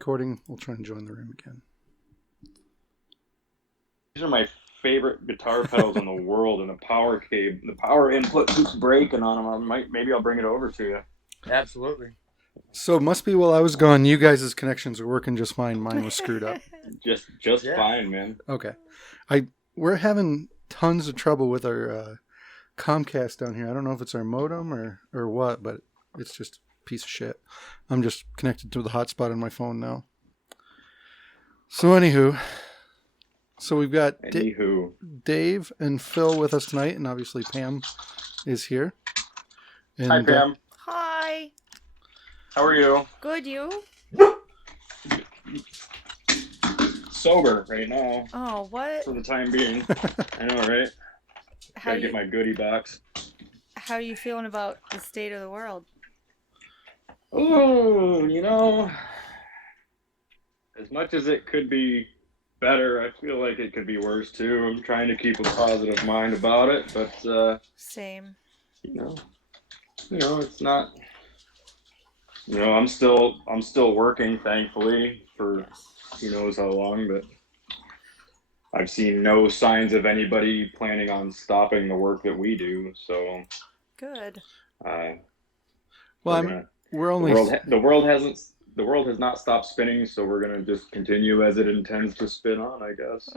recording. We'll try and join the room again. These are my favorite guitar pedals in the world, and the power input keeps breaking on them. Maybe I'll bring it over to you. Absolutely. So it must be while I was gone, you guys' connections were working just fine. Mine was screwed up. Just fine, man. Okay. We're having tons of trouble with our Comcast down here. I don't know if it's our modem or what, but it's just a piece of shit. I'm just connected to the hotspot on my phone now. So anywho, we've got Dave and Phil with us tonight, and obviously Pam is here. And, hi, Pam. Hi. How are you? Good, you? Sober right now. Oh, what? For the time being. I know, right? Gotta get my goodie box. How are you feeling about the state of the world? Oh, as much as it could be better, I feel like it could be worse too. I'm trying to keep a positive mind about it, but same. It's not. I'm still working, thankfully, for who knows how long, but I've seen no signs of anybody planning on stopping the work that we do. So good. Well, the world has not stopped spinning, so we're gonna just continue as it intends to spin on, I guess.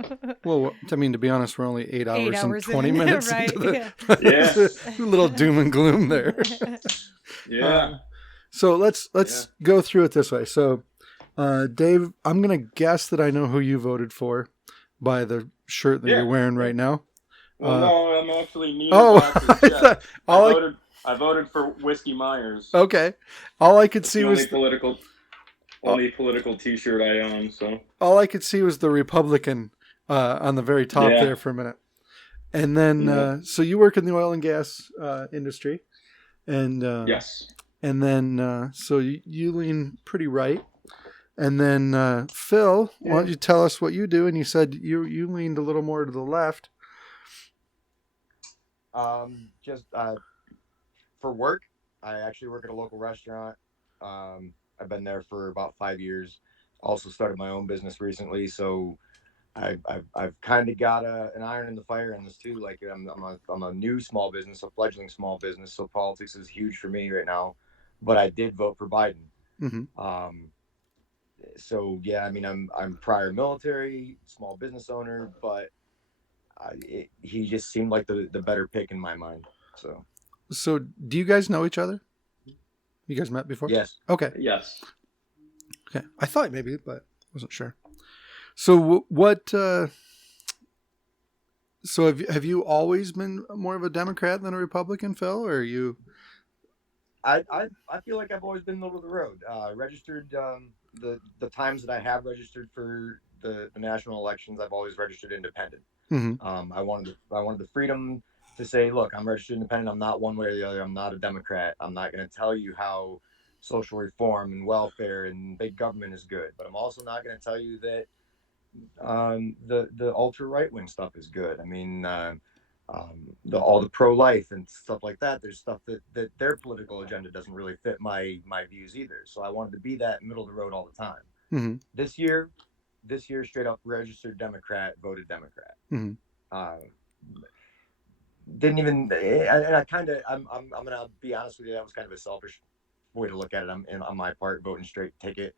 Well, I mean, to be honest, we're only 8 hours and 20 minutes right, into the a little doom and gloom there. Yeah. So let's go through it this way. So, Dave, I'm gonna guess that I know who you voted for by the shirt that you're wearing right now. Well, no, I'm actually neither. I voted for Whiskey Myers. Okay. All I could see was only political T-shirt I own. So all I could see was the Republican on the very top there for a minute, and then so you work in the oil and gas industry, and yes, and then so you lean pretty right, and then Phil, why don't you tell us what you do? And you said you leaned a little more to the left. Just for work, I actually work at a local restaurant. I've been there for about 5 years. Also started my own business recently, so I've kind of got an iron in the fire on this too. Like I'm a new small business, a fledgling small business, so politics is huge for me right now. But I did vote for Biden. Mm-hmm. So yeah, I mean I'm prior military, small business owner, but he just seemed like the better pick in my mind. So do you guys know each other? You guys met before? Yes. Okay. Yes. Okay. I thought maybe, but wasn't sure. So what? So have you always been more of a Democrat than a Republican, Phil, or are you? I feel like I've always been middle of the road. Registered the times that I have registered for the national elections, I've always registered independent. Mm-hmm. I wanted the freedom to say, look, I'm registered independent. I'm not one way or the other. I'm not a Democrat. I'm not going to tell you how social reform and welfare and big government is good, but I'm also not going to tell you that the ultra right wing stuff is good. I mean, all the pro life and stuff like that. There's stuff that their political agenda doesn't really fit my views either. So I wanted to be that middle of the road all the time. Mm-hmm. This year, straight up registered Democrat, voted Democrat. Mm-hmm. Didn't even, and I'm gonna be honest with you, that was kind of a selfish way to look at it on my part, voting straight ticket,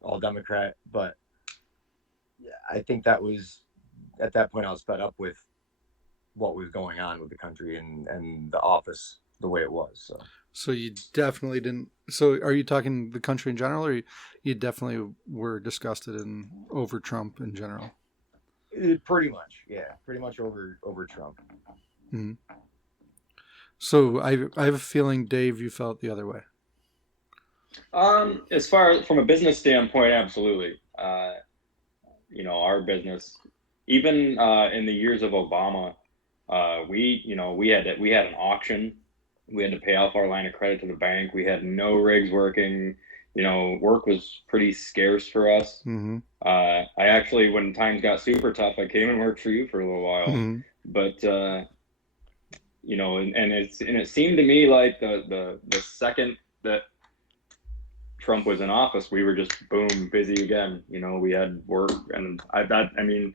all Democrat. But yeah, I think that was, at that point I was fed up with what was going on with the country and the office the way it was. So you definitely didn't. So are you talking the country in general, or you definitely were disgusted over Trump in general? Pretty much, yeah. Pretty much over Trump. Mm-hmm. So I have a feeling, Dave, you felt the other way. As far as from a business standpoint, absolutely. Our business, even in the years of Obama, we had an auction. We had to pay off our line of credit to the bank. We had no rigs working. Work was pretty scarce for us. Mm-hmm. I actually, when times got super tough, I came and worked for you for a little while. Mm-hmm. But and it seemed to me like the second that Trump was in office, we were just boom busy again. You know, we had work, and I mean,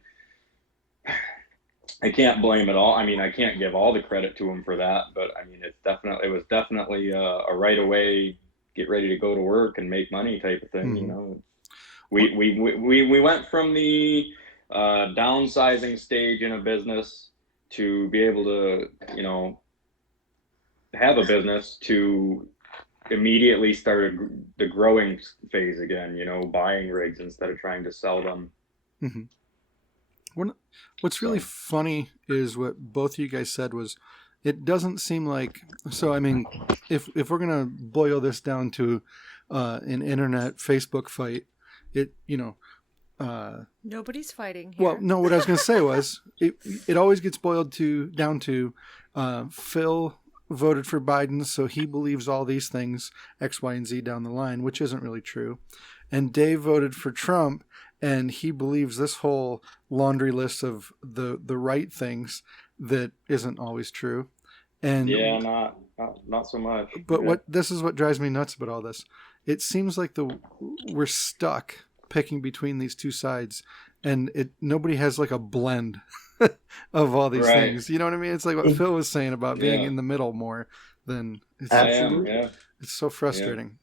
I can't blame it all. I mean, I can't give all the credit to him for that, but I mean, it was definitely a right away, get ready to go to work and make money type of thing. You Mhm. know, we went from the downsizing stage in a business to be able to, you know, have a business to immediately started the growing phase again, you know, buying rigs instead of trying to sell them. Mhm. What's really So, funny is what both of you guys said was, it doesn't seem like, so I mean, if we're gonna boil this down to an internet Facebook fight, it, you know, Nobody's fighting here. well, no, what I was gonna say was, it always gets boiled to down to Phil voted for Biden, so he believes all these things X, Y, and Z down the line, which isn't really true, and Dave voted for Trump, and he believes this whole laundry list of the right things that isn't always true. And yeah, not so much. but Yeah. what this is what drives me nuts about all this. It seems like we're stuck picking between these two sides, and nobody has like a blend of all these Right. things. You know what I mean? It's like what Phil was saying about being Yeah. in the middle more than it's, I am, Absolutely. yeah. it's so frustrating.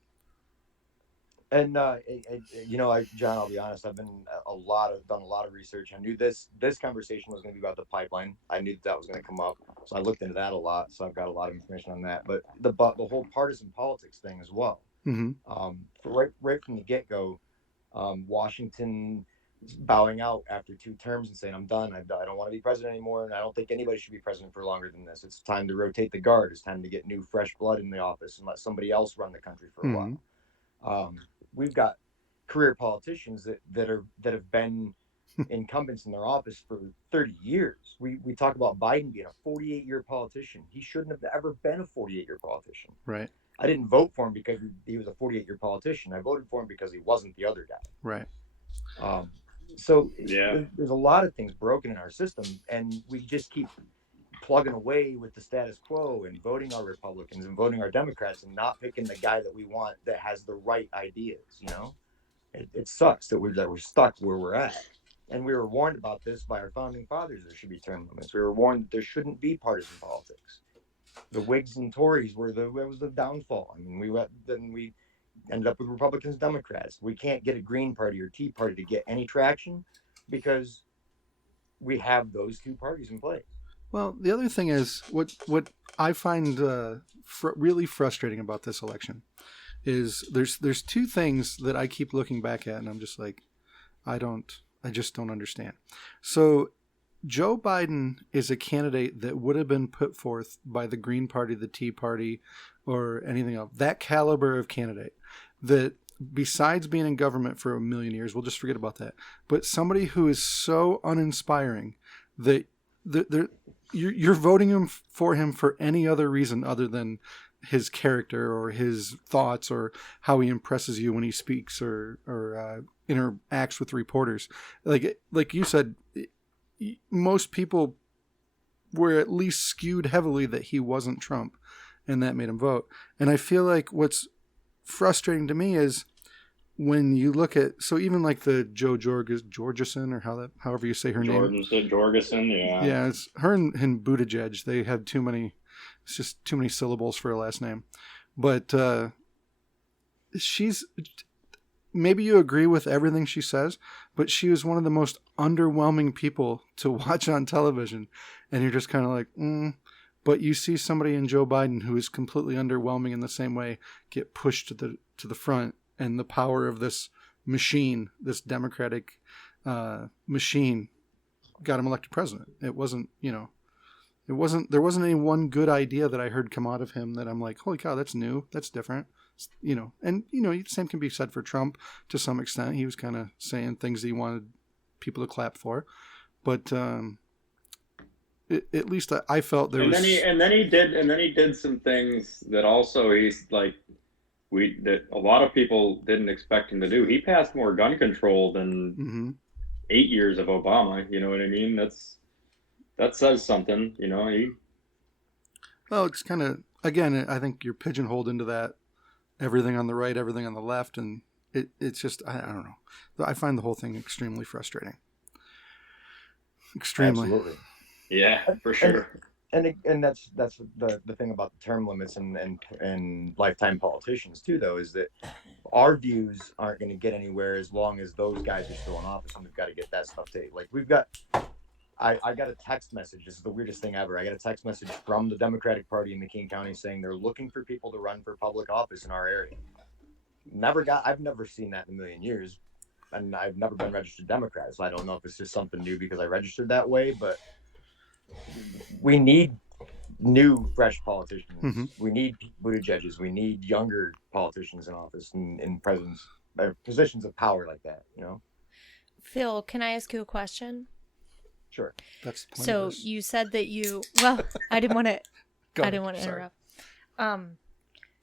And you know, John, I'll be honest. I've been done a lot of research. I knew this conversation was going to be about the pipeline. I knew that was going to come up, so I looked into that a lot. So I've got a lot of information on that. But the whole partisan politics thing as well. Mm-hmm. Right from the get go, Washington bowing out after 2 terms and saying, "I'm done. I don't want to be president anymore, and I don't think anybody should be president for longer than this. It's time to rotate the guard. It's time to get new, fresh blood in the office and let somebody else run the country for a Mm-hmm. while." We've got career politicians that have been incumbents in their office for 30 years. We talk about Biden being a 48-year politician. He shouldn't have ever been a 48-year politician. Right. I didn't vote for him because he was a 48-year politician. I voted for him because he wasn't the other guy. Right. So Yeah. there's a lot of things broken in our system, and we just keep plugging away with the status quo and voting our Republicans and voting our Democrats and not picking the guy that we want that has the right ideas. You know, it sucks that we're stuck where we're at. And we were warned about this by our founding fathers. There should be term limits. We were warned that there shouldn't be partisan politics. The Whigs and Tories was the downfall. I mean, we ended up with Republicans, Democrats. We can't get a Green Party or Tea Party to get any traction because we have those 2 parties in place. Well, the other thing is what I find really frustrating about this election is there's 2 things that I keep looking back at, and I'm just like, I just don't understand. So Joe Biden is a candidate that would have been put forth by the Green Party, the Tea Party, or anything else. That caliber of candidate that, besides being in government for a million years, we'll just forget about that. But somebody who is so uninspiring that you're voting for him for any other reason other than his character or his thoughts or how he impresses you when he speaks or interacts with reporters. Like you said, most people were at least skewed heavily that he wasn't Trump, and that made him vote. And I feel like what's frustrating to me is when you look at, so even like the Joe Jorgensen, or however you say her name. Jorgensen, yeah. Yeah, it's her and Buttigieg. They have too many, it's just too many syllables for a last name. But she's, maybe you agree with everything she says, but she was one of the most underwhelming people to watch on television. And you're just kind of like, But you see somebody in Joe Biden who is completely underwhelming in the same way get pushed to the front, and the power of this machine, this Democratic machine, got him elected president. It wasn't, there wasn't any one good idea that I heard come out of him that I'm like, holy cow, that's new, that's different. And the same can be said for Trump to some extent. He was kind of saying things that he wanted people to clap for, but at least I felt there was. And then he did some things that also he's like, that a lot of people didn't expect him to do. He passed more gun control than 8 years of Obama. You know what I mean? That says something. Well, it's kind of, again, I think you're pigeonholed into that everything on the right, everything on the left, and it's just I don't know. I find the whole thing extremely frustrating. Extremely. Absolutely. Yeah, for sure. And that's the thing about the term limits and lifetime politicians too, though, is that our views aren't going to get anywhere as long as those guys are still in office, and we've got to get that stuff to like we've got. I got a text message. This is the weirdest thing ever. I got a text message from the Democratic Party in McKean County saying they're looking for people to run for public office in our area. I've never seen that in a million years, and I've never been registered Democrat, so I don't know if it's just something new because I registered that way. But we need new, fresh politicians. Mm-hmm. We need Buttigieg's. We need younger politicians in office and in positions of power like that. You know. Phil, can I ask you a question? Sure. That's so you said that you. Well, I didn't want to. I didn't want to interrupt.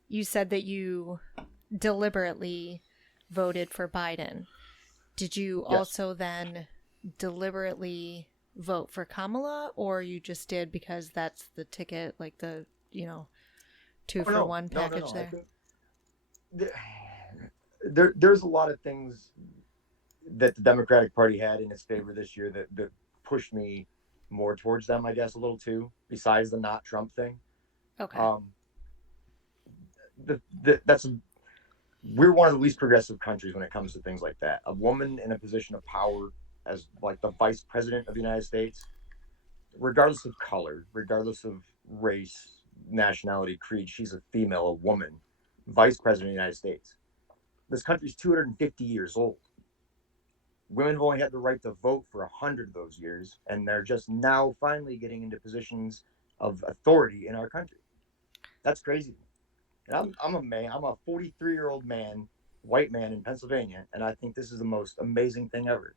You said that you deliberately voted for Biden. Did you also then deliberately vote for Kamala, or you just did because that's the ticket, like the 2-for-1 package there? There's a lot of things that the Democratic Party had in its favor this year that pushed me more towards them, I guess, a little too, besides the not Trump thing. Okay. We're one of the least progressive countries when it comes to things like that. A woman in a position of power as like the vice president of the United States, regardless of color, regardless of race, nationality, creed, she's a female, a woman, vice president of the United States. This country's 250 years old. Women have only had the right to vote for 100 of those years, and they're just now finally getting into positions of authority in our country. That's crazy. And I'm a man. I'm a 43-year-old man, white man in Pennsylvania, and I think this is the most amazing thing ever,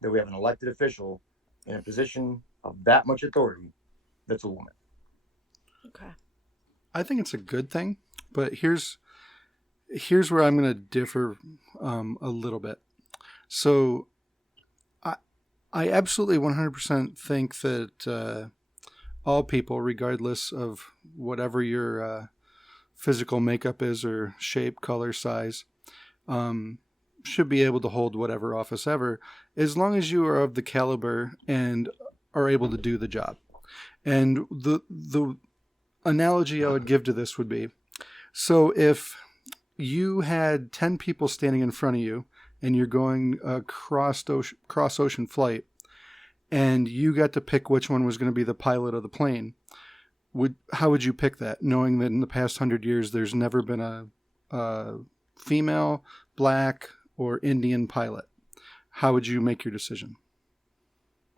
that we have an elected official in a position of that much authority that's a woman. Okay. I think it's a good thing, but here's where I'm going to differ a little bit. So I absolutely 100% think that all people, regardless of whatever your physical makeup is or shape, color, size, should be able to hold whatever office ever, as long as you are of the caliber and are able to do the job. And the analogy I would give to this would be, so if you had 10 people standing in front of you and you're going a cross ocean flight, and you got to pick which one was going to be the pilot of the plane, how would you pick that, knowing that in the past 100 years there's never been a female, black, or Indian pilot? How would you make your decision?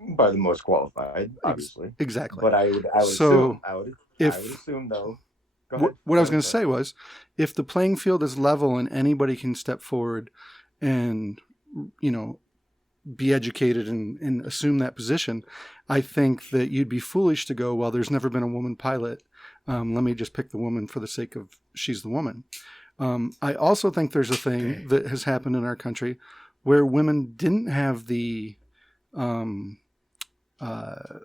By the most qualified, obviously. Exactly. But I would assume though. Go ahead. What I was going to say was, if the playing field is level and anybody can step forward and, be educated and assume that position, I think that you'd be foolish to go, well, there's never been a woman pilot. Let me just pick the woman for the sake of she's the woman. I also think there's a thing that has happened in our country where women didn't have the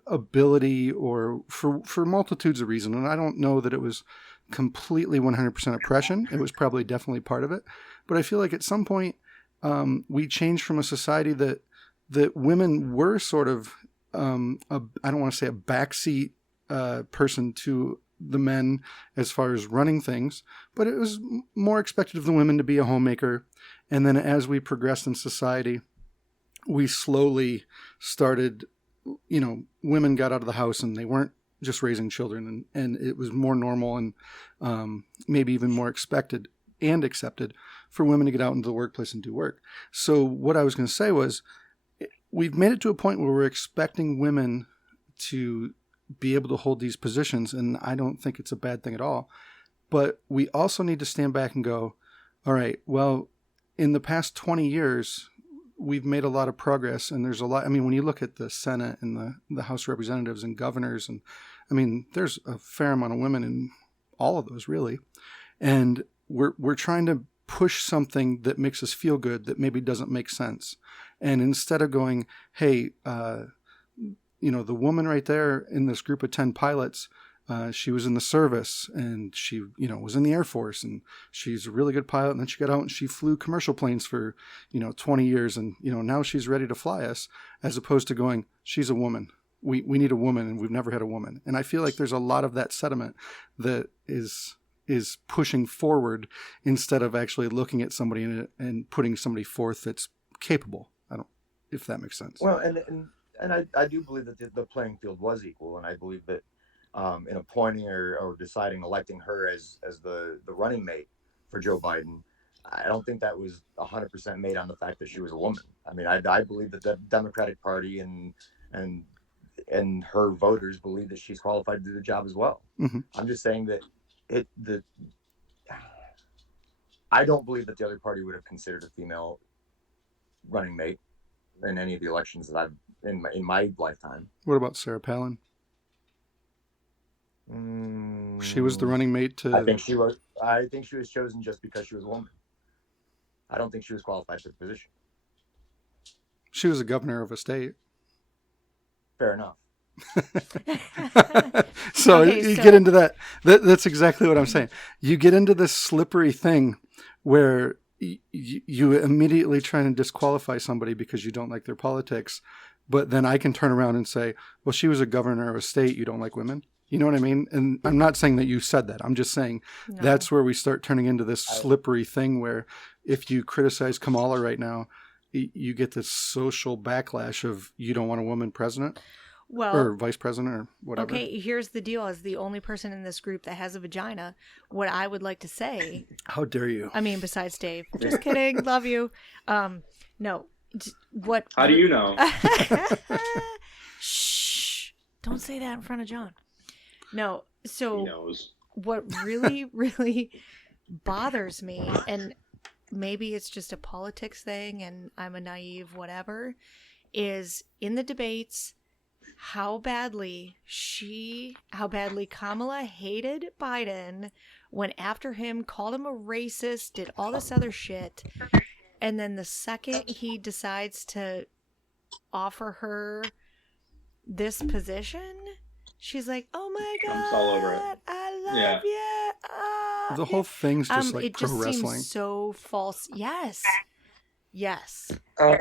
ability, or for multitudes of reasons. And I don't know that it was completely 100% oppression. It was probably definitely part of it. But I feel like at some point we changed from a society that women were sort of, I don't want to say a backseat person to the men as far as running things, but it was more expected of the women to be a homemaker. And then as we progressed in society, we slowly started, women got out of the house and they weren't just raising children, and it was more normal and maybe even more expected and accepted for women to get out into the workplace and do work. So what I was going to say was, we've made it to a point where we're expecting women to be able to hold these positions, and I don't think it's a bad thing at all. But we also need to stand back and go, all right, well, in the past 20 years, we've made a lot of progress, and there's a lot. I mean, when you look at the Senate and the House of Representatives and governors, and I mean, there's a fair amount of women in all of those, really. And we're trying to push something that makes us feel good that maybe doesn't make sense. And instead of going, hey, the woman right there in this group of 10 pilots, she was in the service, and she, was in the Air Force, and she's a really good pilot. And then she got out and she flew commercial planes for, 20 years. And, now she's ready to fly us, as opposed to going, she's a woman. We need a woman, and we've never had a woman. And I feel like there's a lot of that sentiment that is pushing forward instead of actually looking at somebody and putting somebody forth that's capable. If that makes sense. Well, and I do believe that the playing field was equal, and I believe that in appointing or deciding, electing her as the running mate for Joe Biden, I don't think that was 100% made on the fact that she was a woman. I mean, I believe that the Democratic Party and her voters believe that she's qualified to do the job as well. Mm-hmm. I'm just saying that I don't believe that the other party would have considered a female running mate in any of the elections that I've in my lifetime. What about Sarah Palin? She was the running mate to. I think she was chosen just because she was a woman. I don't think she was qualified for the position. She was a governor of a state. Fair enough. So you get into that. That's exactly what I'm saying. You get into this slippery thing where you immediately try and disqualify somebody because you don't like their politics, but then I can turn around and say, well, she was a governor of a state. You don't like women. You know what I mean? And I'm not saying that you said that. I'm just saying that's where we start turning into this slippery thing where if you criticize Kamala right now, you get this social backlash of you don't want a woman president. Well, or vice president or whatever. Okay, here's the deal. As the only person in this group that has a vagina, what I would like to say... How dare you? I mean, besides Dave. Just kidding. Love you. No. What? How do you know? Shh. Don't say that in front of John. No. So He knows. What really, really bothers me, and maybe it's just a politics thing and I'm a naive whatever, is in the debates... how badly Kamala hated Biden, went after him, called him a racist, did all this other shit. And then the second he decides to offer her this position, she's like, oh my God, Jumps all over it. I love you. The whole thing's just like it pro just wrestling. Seems so false. Yes.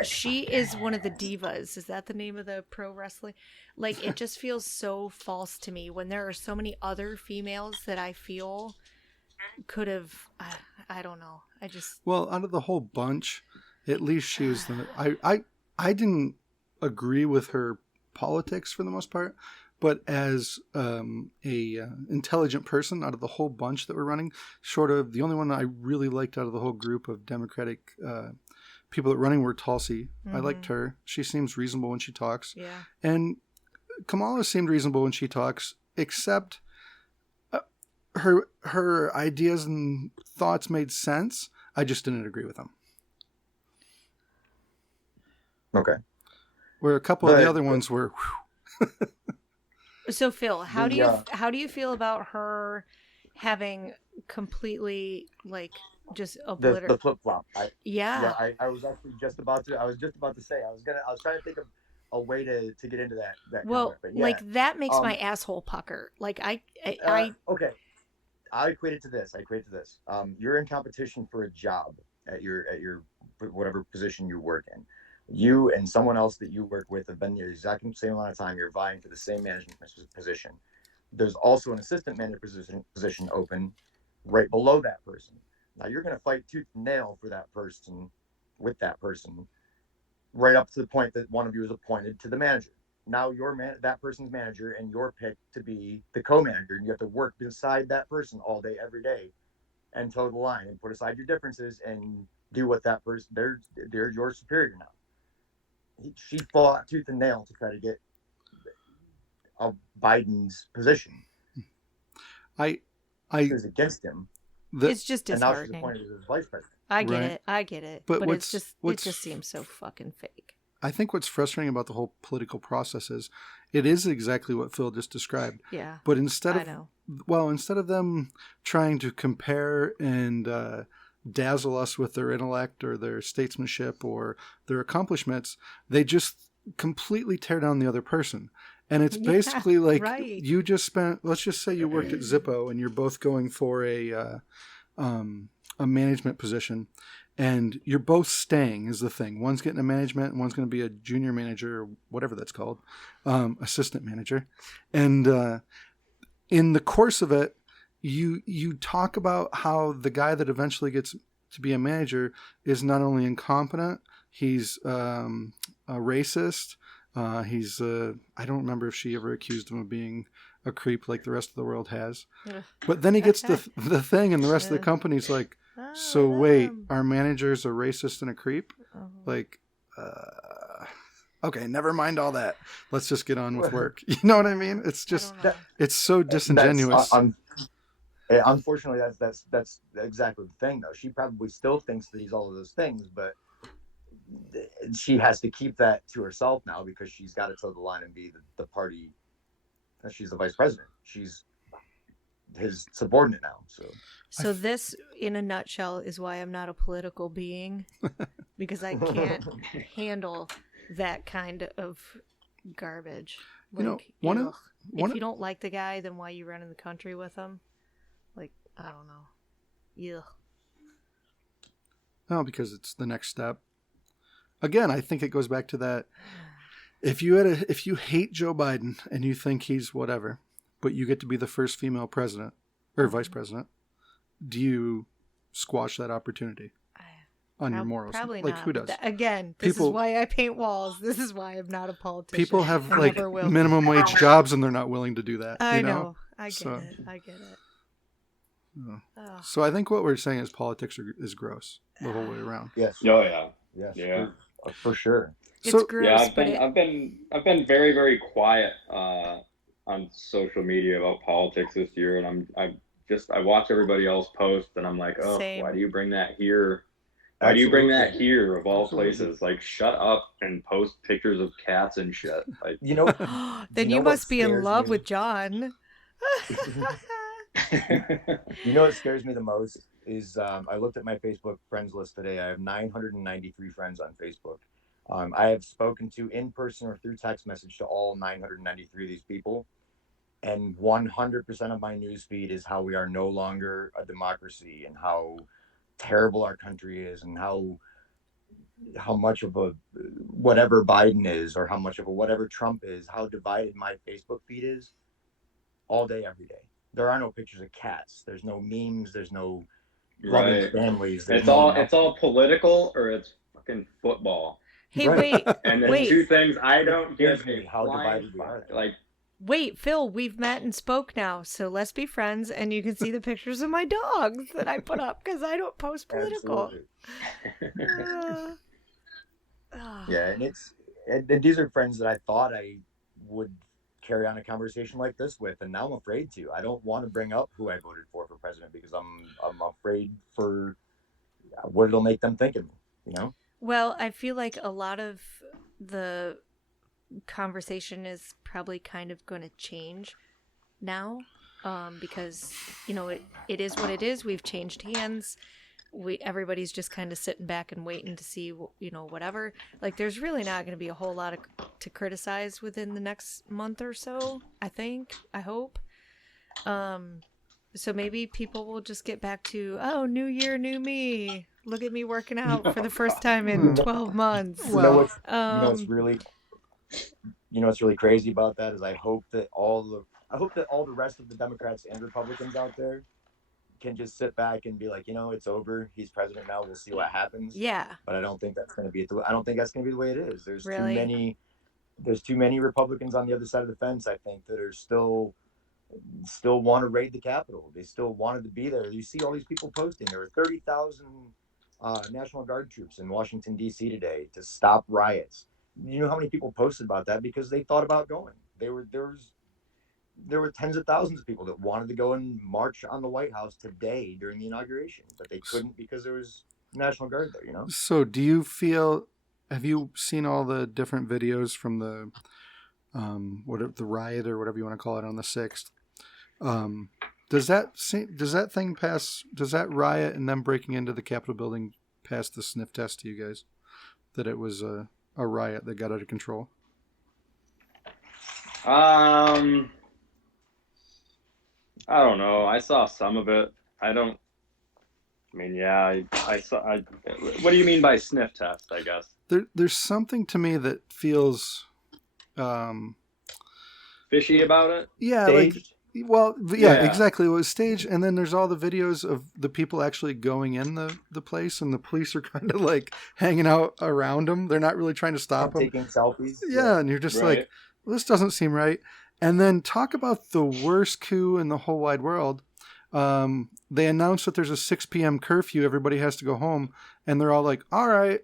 She is one of the divas. Is that the name of the pro wrestling? Like, it just feels so false to me when there are so many other females that I feel could have, I don't know. Well, out of the whole bunch, at least she was I didn't agree with her politics for the most part, but as a intelligent person out of the whole bunch that were running, short of the only one I really liked out of the whole group of Democratic people that were running were Tulsi. Mm-hmm. I liked her. She seems reasonable when she talks. Yeah. And Kamala seemed reasonable when she talks, except her ideas and thoughts made sense. I just didn't agree with them. Okay. Where a couple of the other ones were. So Phil, how do you feel about her having completely just obliterated the flip flop? I was actually just about to. I was say. I was trying to think of a way to get into that. Well, comment, but yeah. That makes my asshole pucker. I okay. I equate it to this. You're in competition for a job at your whatever position you work in. You and someone else that you work with have been there the exact same amount of time. You're vying for the same management position. There's also an assistant manager position open right below that person. Now you're going to fight tooth and nail for that person, with that person, right up to the point that one of you is appointed to the manager. Now that person's manager, and you're picked to be the co-manager, and you have to work beside that person all day, every day, and toe the line and put aside your differences and do what that person. They're your superior now. She fought tooth and nail to try to get Biden's position. I was against him. It's just disheartening. And now she's appointed as vice president. I get it. But it just seems so fucking fake. I think what's frustrating about the whole political process is it is exactly what Phil just described. Yeah. But instead of them trying to compare and dazzle us with their intellect or their statesmanship or their accomplishments, they just completely tear down the other person. And it's Yeah, basically like right. you just spent, let's just say you worked at Zippo and you're both going for a management position, and you're both staying is the thing. One's getting a management and one's going to be a junior manager or whatever that's called, assistant manager. And in the course of it, you talk about how the guy that eventually gets to be a manager is not only incompetent, he's a racist. He's I don't remember if she ever accused him of being a creep like the rest of the world has. Ugh. But then he gets the thing, and the rest of the company's like, so wait, our manager's a racist and a creep? Like, okay, never mind all that. Let's just get on with work. You know what I mean? It's just, it's so disingenuous. Unfortunately, that's exactly the thing, though. She probably still thinks that he's all of those things, but she has to keep that to herself now because she's got to toe the line and be the party. She's the vice president. She's his subordinate now. So this, in a nutshell, is why I'm not a political being, because I can't handle that kind of garbage. Like, if you don't like the guy, then why are you running the country with him? Like, I don't know. Yeah. No, because it's the next step. Again, I think it goes back to that. If you hate Joe Biden and you think he's whatever, but you get to be the first female president or vice president, do you squash that opportunity on your morals? Probably like not. who does? Again, this is why I paint walls. This is why I'm not a politician. People have I like never will. minimum wage jobs and they're not willing to do that. I you know. I get it. I get it. Oh. So I think what we're saying is politics is gross the whole way around. Yes. Oh yeah. Yes. Yeah. For sure. It's gross. Yeah, I've been very, very quiet on social media about politics this year, and I watch everybody else post, and I'm like, oh, Same. why do you bring that here? Why do you bring that here of all places? Like, shut up and post pictures of cats and shit. Like, then you must be in love with John. You know what scares me the most is I looked at my Facebook friends list today. I have 993 friends on Facebook. I have spoken to in person or through text message to all 993 of these people. And 100% of my news feed is how we are no longer a democracy and how terrible our country is and how much of a whatever Biden is or how much of a whatever Trump is, how divided my Facebook feed is all day, every day. There are no pictures of cats. There's no memes. There's no loving families. It's all political or it's fucking football. Hey, wait. And the two things I don't get how divided we are. Like, wait, Phil, we've met and spoke now, so let's be friends, and you can see the pictures of my dogs that I put up because I don't post political. Yeah, and these are friends that I thought I would carry on a conversation like this with, and now I'm afraid to. I don't want to bring up who I voted for president because I'm afraid for what it'll make them think of me, you know? Well, I feel like a lot of the conversation is probably kind of going to change now, because it is what it is. We've changed hands. Everybody's just kind of sitting back and waiting to see, whatever. Like, there's really not going to be a whole lot to criticize within the next month or so, I hope. So maybe people will just get back to, oh, new year, new me. Look at me working out for the first time in 12 months. Well, what's really crazy about that is I hope that all the rest of the Democrats and Republicans out there can just sit back and be like, it's over. He's president now. We'll see what happens. Yeah. But I don't think that's going to be the way it is. There's really? too many Republicans on the other side of the fence, I think, that are still want to raid the Capitol. They still wanted to be there. You see all these people posting. There were 30,000 National Guard troops in Washington, D.C. today to stop riots. You know how many people posted about that because they thought about going. There were tens of thousands of people that wanted to go and march on the White House today during the inauguration, but they couldn't because there was National Guard there, So do you have you seen all the different videos from the the riot or whatever you want to call it on the 6th? Does that riot and them breaking into the Capitol building pass the sniff test to you guys? That it was a riot that got out of control? I don't know. I saw some of it. I don't. I mean, yeah, I saw. What do you mean by sniff test? I guess There's something to me that feels, um, fishy about it. yeah, like, Staged. well, yeah, Yeah. exactly. It was staged, and then there's all the videos of the people actually going in the place, and the police are kind of like hanging out around them. They're not really trying to stop them. Taking selfies. Yeah, and you're just Right. like, well, this doesn't seem right. And then talk about the worst coup in the whole wide world. They announced that there's a 6 p.m. curfew. Everybody has to go home, and they're all like, "All right,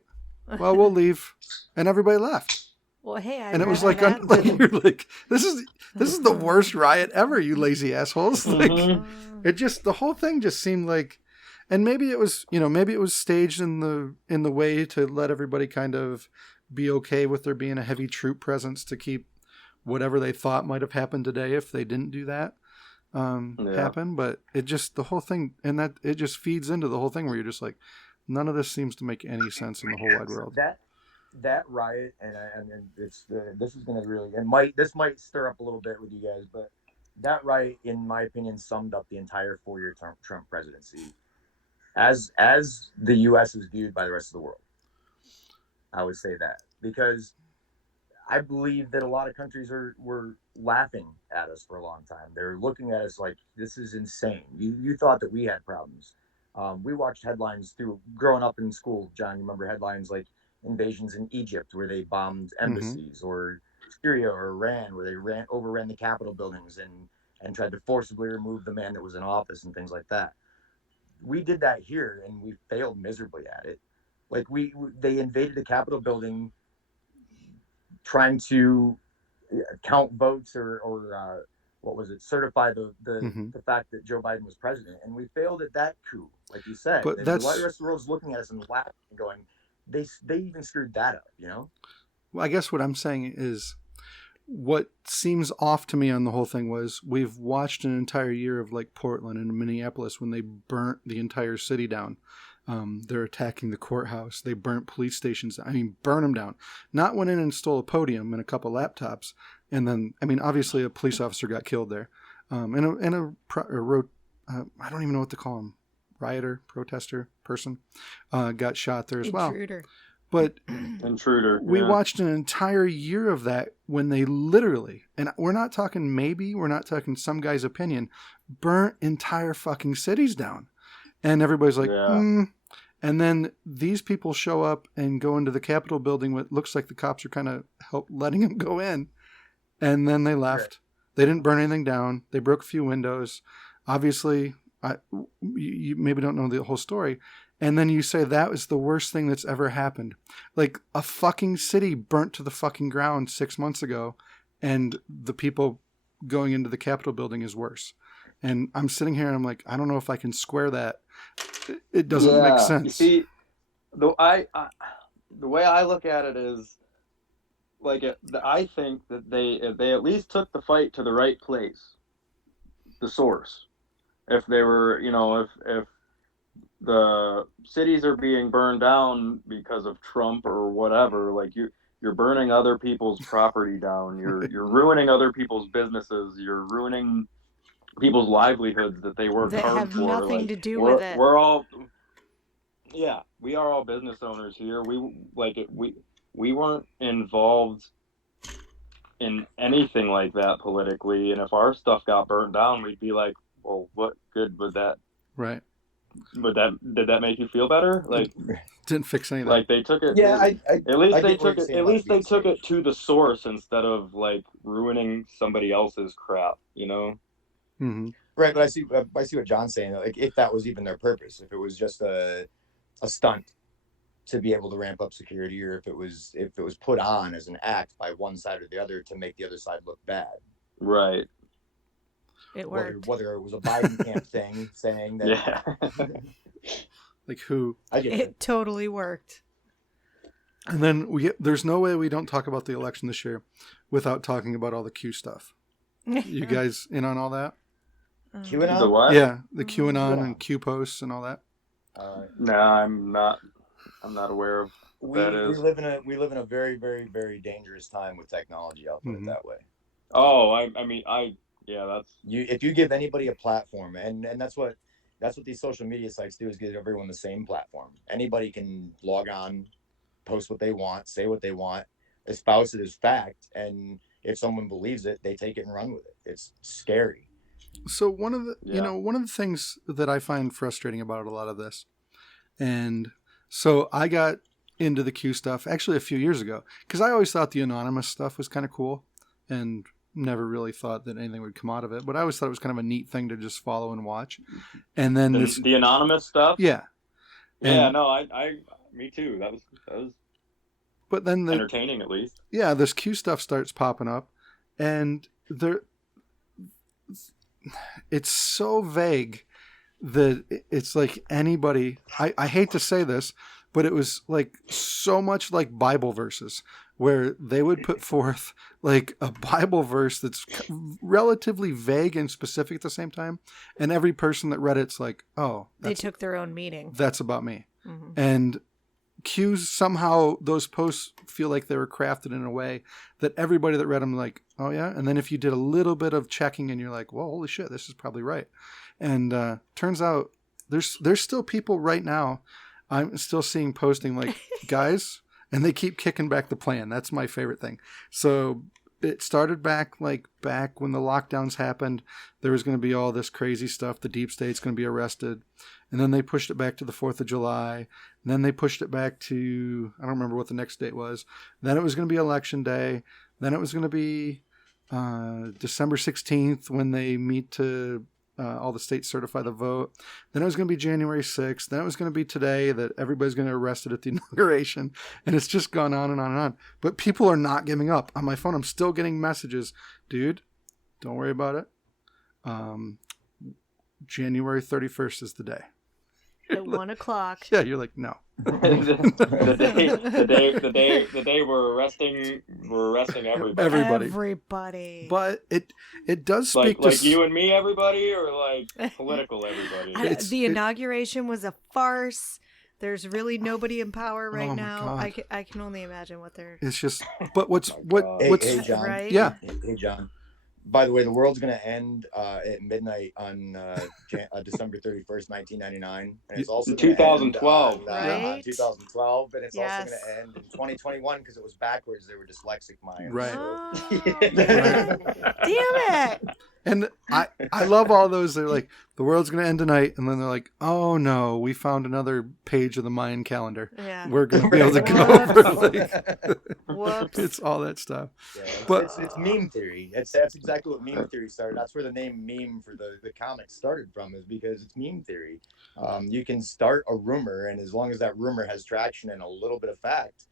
well, we'll leave," and everybody left. Well, hey, I And it was read like, that. you're like, this is the worst riot ever, you lazy assholes. Like, Mhm. it just, the whole thing just seemed like, and maybe it was, maybe it was staged in the way to let everybody kind of be okay with there being a heavy troop presence to keep whatever they thought might have happened today if they didn't do that happen. But it just, the whole thing, and that it just feeds into the whole thing where you're just like, none of this seems to make any sense in the whole wide world. That riot, and this is going to really, this might stir up a little bit with you guys, but that riot, in my opinion, summed up the entire 4-year Trump presidency as the U.S. is viewed by the rest of the world. I would say that, because I believe that a lot of countries were laughing at us for a long time. They're looking at us like, this is insane. You thought that we had problems. We watched headlines through growing up in school. John, you remember headlines like invasions in Egypt where they bombed embassies, or Syria or Iran where they overran the Capitol buildings and tried to forcibly remove the man that was in office and things like that. We did that here, and we failed miserably at it. Like they invaded the Capitol building trying to count votes or what was it, certify the fact that Joe Biden was president, and we failed at that coup, like you said. But And that's, the rest of the world's looking at us and laughing and going, they even screwed that up, well, I guess what I'm saying is, what seems off to me on the whole thing was, we've watched an entire year of like Portland and Minneapolis when they burnt the entire city down. They're attacking the courthouse. They burnt police stations. I mean, burn them down. Not went in and stole a podium and a couple laptops. And then, I mean, obviously a police officer got killed there. I don't even know what to call him. Rioter, protester, person, got shot there as Intruder. well. But Intruder. we yeah. watched an entire year of that when they literally, and we're not talking some guy's opinion, burnt entire fucking cities down. And everybody's like, Yeah. And then these people show up and go into the Capitol building. What looks like the cops are kind of letting them go in. And then they left. Right. They didn't burn anything down. They broke a few windows. Obviously, you maybe don't know the whole story. And then you say that was the worst thing that's ever happened. Like, a fucking city burnt to the fucking ground 6 months ago, and the people going into the Capitol building is worse. And I'm sitting here and I'm like, I don't know if I can square that. It doesn't make sense. You see, the way I look at it is, like, I think that if they at least took the fight to the right place, the source. If they were, if the cities are being burned down because of Trump or whatever, like you're burning other people's property down. You're ruining other people's businesses. You're ruining people's livelihoods that they worked That hard have for. nothing Like, to do with it. We're all, yeah, we are all business owners here. We weren't involved in anything like that politically, and if our stuff got burnt down, we'd be like, well, what good would that? Right. Did that make you feel better? Like, didn't fix anything. Like, they took it. Yeah, at least they took it. At least they took it to the source instead of like ruining somebody else's crap. Mm-hmm. Right, but I see what John's saying. Like, if that was even their purpose, if it was just a stunt to be able to ramp up security, or if it was put on as an act by one side or the other to make the other side look bad. Right. It worked. Whether it was a Biden camp thing saying that. Yeah. Like, who? I get It totally worked. And then there's no way we don't talk about the election this year without talking about all the Q stuff. You guys in on all that? QAnon? The what? Yeah, the QAnon and Q posts and all that. No, I'm not aware of what that is. We live in a very, very, very dangerous time with technology. I'll put it that way. Oh, yeah, that's If you give anybody a platform, and that's what these social media sites do, is give everyone the same platform. Anybody can log on, post what they want, say what they want, espouse it as fact, and if someone believes it, they take it and run with it. It's scary. So one of the yeah. one of the things that I find frustrating about a lot of this, and so I got into the Q stuff actually a few years ago because I always thought the anonymous stuff was kind of cool, and never really thought that anything would come out of it. But I always thought it was kind of a neat thing to just follow and watch. And then the anonymous stuff. yeah, Yeah, and, no, me too. That was but then entertaining at least. Yeah, this Q stuff starts popping up, and it's so vague that it's like anybody. I hate to say this, but it was like so much like Bible verses where they would put forth like a Bible verse that's relatively vague and specific at the same time, and every person that read it's like, oh, They took their own meaning. that's about me. Mm-hmm. And Q's somehow those posts feel like they were crafted in a way that everybody that read them like, oh yeah. And then if you did a little bit of checking and you're like, well, holy shit, this is probably right. And turns out there's still people right now. I'm still seeing posting like, guys, and they keep kicking back the plan. That's my favorite thing. So it started back when the lockdowns happened. There was going to be all this crazy stuff. The deep state's going to be arrested. And then they pushed it back to the 4th of July. And then they pushed it back to, I don't remember what the next date was. Then it was going to be Election Day. Then it was going to be December 16th when they meet to all the states certify the vote. Then it was going to be January 6th. Then it was going to be today that everybody's going to be arrested at the inauguration. And it's just gone on and on and on. But people are not giving up. On my phone, I'm still getting messages. Dude, don't worry about it. January 31st is the day. At 1 o'clock. Yeah, you're like, no. the day we're arresting everybody. Everybody. But it does speak like you and me, everybody, or like political everybody. The inauguration was a farce. There's really nobody in power right now. I can only imagine what they're. It's just, but what's Hey, John. Right? Yeah. Hey, John. By the way, the world's going to end at midnight on December 31st, 1999. And it's also 2012. Right? 2012. And it's Yes. also going to end in 2021 because it was backwards. They were dyslexic Mayans. Right. Oh, damn it. And I love all those. They're like, the world's going to end tonight. And then they're like, oh no, we found another page of the Mayan calendar. Yeah. We're going to be able to go over Whoops. it's all that stuff. Yeah, But it's meme theory. That's exactly what meme theory started. That's where the name meme for the comics started from, is because it's meme theory. You can start a rumor, and as long as that rumor has traction and a little bit of fact,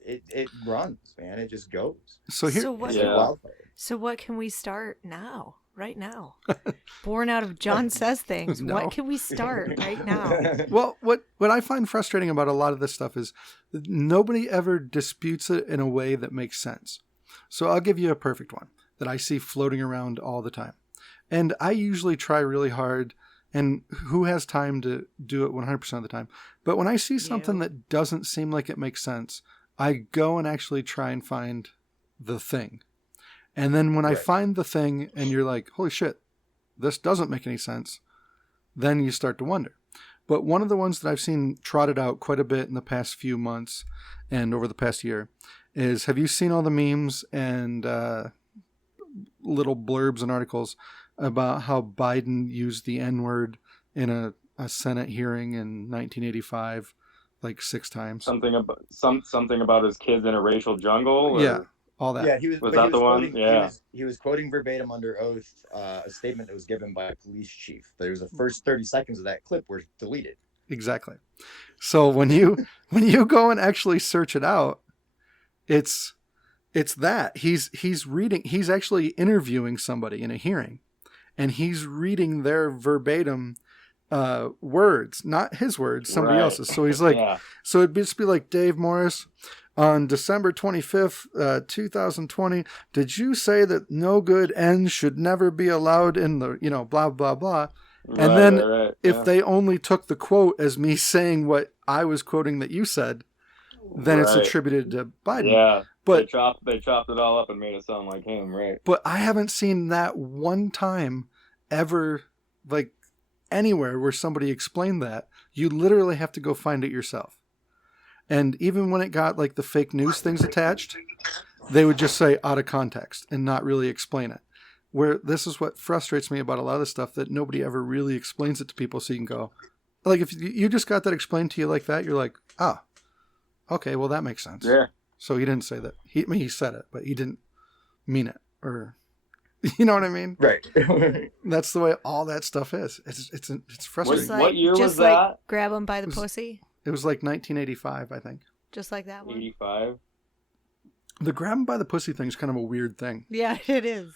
it runs, man. It just goes. So here, So what can we start now? Right now. Born out of John Says Things. No. What can we start right now? well, what I find frustrating about a lot of this stuff is that nobody ever disputes it in a way that makes sense. So I'll give you a perfect one that I see floating around all the time. And I usually try really hard, and who has time to do it 100% of the time? But when I see something that doesn't seem like it makes sense, I go and actually try and find the thing. And then when I find the thing and you're like, holy shit, this doesn't make any sense, then you start to wonder. But one of the ones that I've seen trotted out quite a bit in the past few months and over the past year is, have you seen all the memes and little blurbs and articles about how Biden used the N-word in a Senate hearing in 1985 like 6 times? Something about his kids in a racial jungle? Or? Yeah. All that. Yeah, was that the one? Yeah. He was quoting verbatim under oath a statement that was given by a police chief. There's the first 30 seconds of that clip were deleted. Exactly. So when you go and actually search it out, it's that he's reading. He's actually interviewing somebody in a hearing, and he's reading their verbatim words, not his words, somebody else's. So he's like, so it'd just be like, Dave Morris, on December 25th, 2020, did you say that no good ends should never be allowed in the, blah, blah, blah. And then if they only took the quote as me saying what I was quoting that you said, then it's Right. attributed to Biden. Yeah, But they chopped it all up and made it sound like him, right? but I haven't seen that one time ever, like anywhere where somebody explained that. You literally have to go find it yourself. And even when it got like the fake news things attached, they would just say out of context and not really explain it. Where this is what frustrates me about a lot of the stuff, that nobody ever really explains it to people, so you can go, like, if you just got that explained to you like that, you're like, ah, okay, well, that makes sense. Yeah. So he didn't say that. He said it, but he didn't mean it, or you know what I mean? Right. That's the way all that stuff is. It's frustrating. Just like, What year just was like that? grab him by the It was- pussy. It was like 1985, I think. Just like that one. 85. The grab 'em by the pussy thing is kind of a weird thing. Yeah, it is.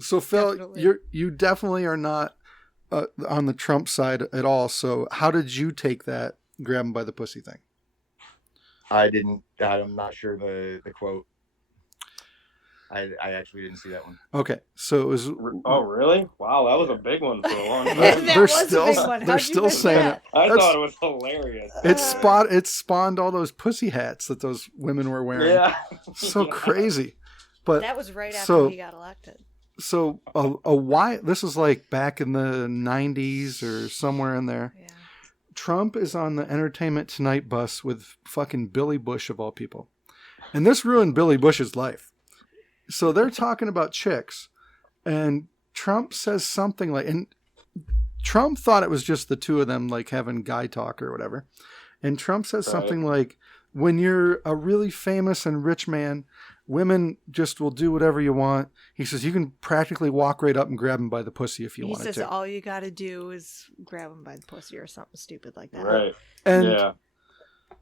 So Phil, Definitely. you definitely are not on the Trump side at all. So how did you take that grab 'em by the pussy thing? I'm not sure the quote. I actually didn't see that one. Okay, so it was. Oh, really? Wow, that was a big one for a long time. That They're was still a big one. they're How'd you still miss saying that? it. I That's- thought it was hilarious. It spawned all those pussy hats that those women were wearing. Yeah. So Yeah. crazy. But That was right after so- he got elected. so a why this is like back in the 90s or somewhere in there. Yeah. Trump is on the Entertainment Tonight bus with fucking Billy Bush of all people. And this ruined Billy Bush's life. So they're talking about chicks, and Trump says something like, and Trump thought it was just the two of them like having guy talk or whatever. And Trump says Right. something like, when you're a really famous and rich man, women just will do whatever you want. He says you can practically walk right up and grab him by the pussy if you He wanted says to. all you got to do is grab him by the pussy or something stupid like that. Right. And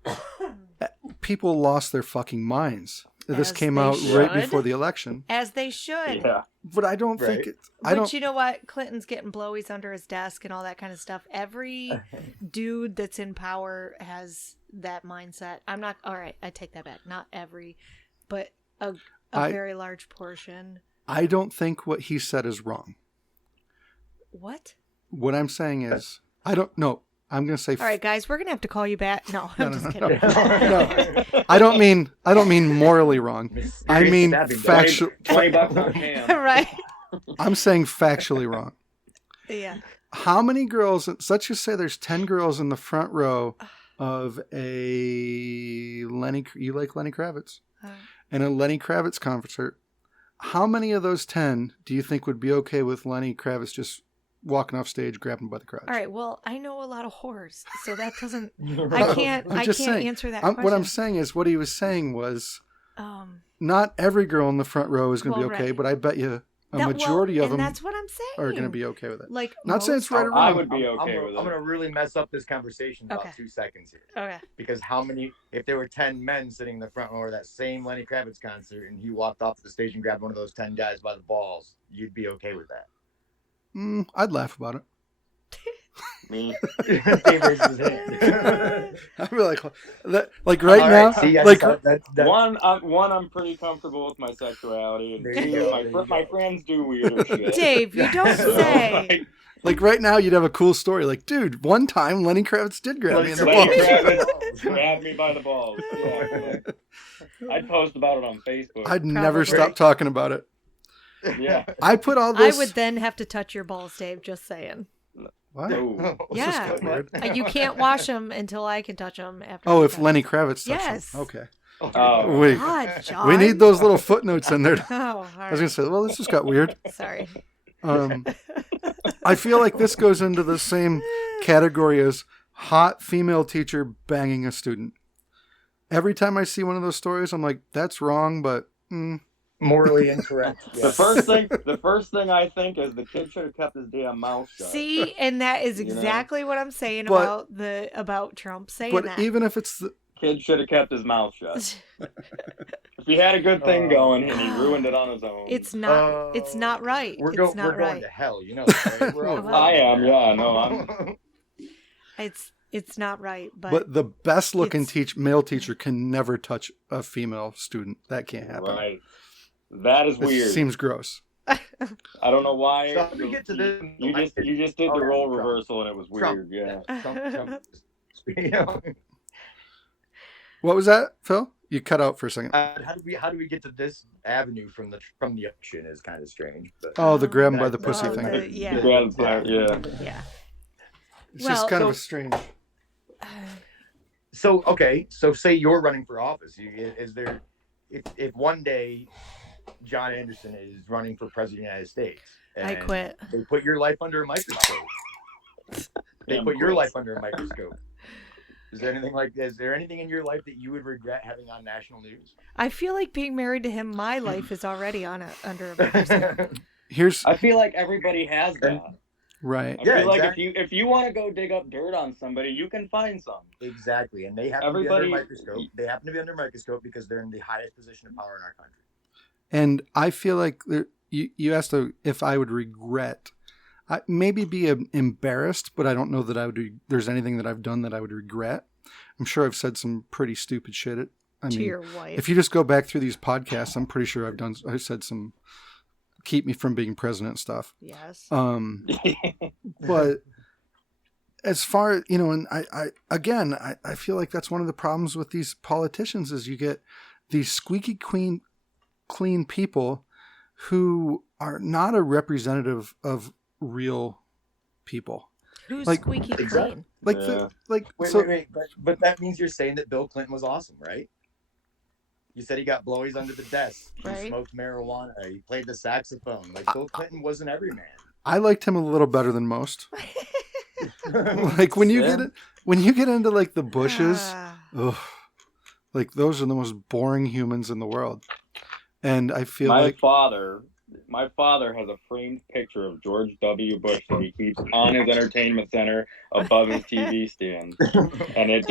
Yeah. people lost their fucking minds. This As came they out right should. before the election. As they should. Yeah. But I don't think Right. it. But you know what? Clinton's getting blowies under his desk and all that kind of stuff. Every dude that's in power has that mindset. I'm not. All right, I take that back. Not every, but a I- very large portion. I don't think what he said is wrong. What? What I'm saying is, I don't know. I'm going to say. All right, guys, we're gonna have to call you back. No, I'm just kidding. No. I don't mean morally wrong. I mean factual. 20 bucks on cam. Right? I'm saying factually wrong. Yeah. How many girls? Let's just say there's 10 girls in the front row of a Lenny. You like Lenny Kravitz? And a Lenny Kravitz concert. How many of those 10 do you think would be okay with Lenny Kravitz just walking off stage, grabbing by the crotch? All right. Well, I know a lot of whores, so that doesn't. I can't. I'm I just can't saying. answer that question. What I'm saying is, what he was saying was, Um. not every girl in the front row is going to Well, be okay, right. but I bet you a That- majority well, of them and that's what I'm saying. are going to be okay with it. Like Not saying it's right or I wrong. would be okay I'm with it. going to really mess up this conversation in Okay. about 2 seconds here. Okay. Because if there were 10 men sitting in the front row of that same Lenny Kravitz concert and he walked off the stage and grabbed one of those 10 guys by the balls, you'd be okay with that. I'd laugh about it. Me. Dave raises his hand. I'd be like, like right All now, see, I like just thought that- One, I'm pretty comfortable with my sexuality, and There you two, go, my, there fr- you my go. friends do weirder shit. Dave, you don't So, say. like right now, you'd have a cool story. Like, dude, one time Lenny Kravitz did grab me in the Lenny balls. Kravitz grabbed me by the balls. Yeah. I'd post about it on Facebook. I'd never Probably. stop talking about it. Yeah. I put all I this. would then have to touch your balls, Dave. Just saying. What? Ooh. This Yeah. got weird. You can't wash them until I can touch them. After. Oh, you if touch Lenny them. Kravitz touched Yes. him. Okay. Oh. Wait. God, John. We need those little footnotes in there. Oh, all I was gonna say, well, this just got weird. Sorry. I feel like this goes into the same category as hot female teacher banging a student. Every time I see one of those stories, I'm like, that's wrong, but Morally incorrect. The first thing I think is the kid should have kept his damn mouth shut. See, and that is You know? exactly what I'm saying But- about Trump saying but that. even if it's the, Kid should have kept his mouth shut. If he had a good thing going and he ruined it on his own. It's not. It's not right. We're, It's we're not going right. to hell, you know. That, right? We're all Well, I am, yeah, no, I'm. It's not right. but the best looking it's- male teacher can never touch a female student. That can't happen. Right. That is It weird. seems gross. I don't know why. So we get to this. You just did the Okay, role Trump. reversal and it was Trump. weird. Yeah. Trump, you know. What was that, Phil? You cut out for a second. How do we get to this avenue from the ocean is kind of strange. But, Oh, the grab 'em then by the pussy oh, thing. yeah. The grab part, yeah. Yeah. It's Well, just kind of so- a strange. So okay, so say you're running for office. Is there, if one day John Anderson is running for president of the United States, I and quit. They put your life under a microscope. They Damn put your quit. life under a microscope. Is there anything in your life that you would regret having on national news? I feel like being married to him, my life is already under a microscope. Here's I feel like everybody has that. right. I Yeah, feel like exactly. if you want to go dig up dirt on somebody, you can find some. Exactly, and they happen to be Everybody- under a microscope. They happen to be under a microscope because they're in the highest position of power in our country. And I feel like you asked if I would regret. I maybe be embarrassed, but I don't know that I would. There's anything that I've done that I would regret. I'm sure I've said some pretty stupid shit. I To mean, your wife. if you just go back through these podcasts, I'm pretty sure I said some keep me from being president stuff. Yes. But as far and I feel like that's one of the problems with these politicians is you get these squeaky clean people who are not a representative of real people. Who's like- squeaky Exactly. clean? Like Yeah. Wait. But that means you're saying that Bill Clinton was awesome, right? You said he got blowies under the desk. He Right. smoked marijuana. He played the saxophone. Like Bill Clinton was an everyman. I liked him a little better than most. Like when you Yeah. get into like the Bushes, Ah. ugh, like those are the most boring humans in the world. And I feel my like father has a framed picture of George W. Bush that he keeps on his entertainment center above his TV stand, and it's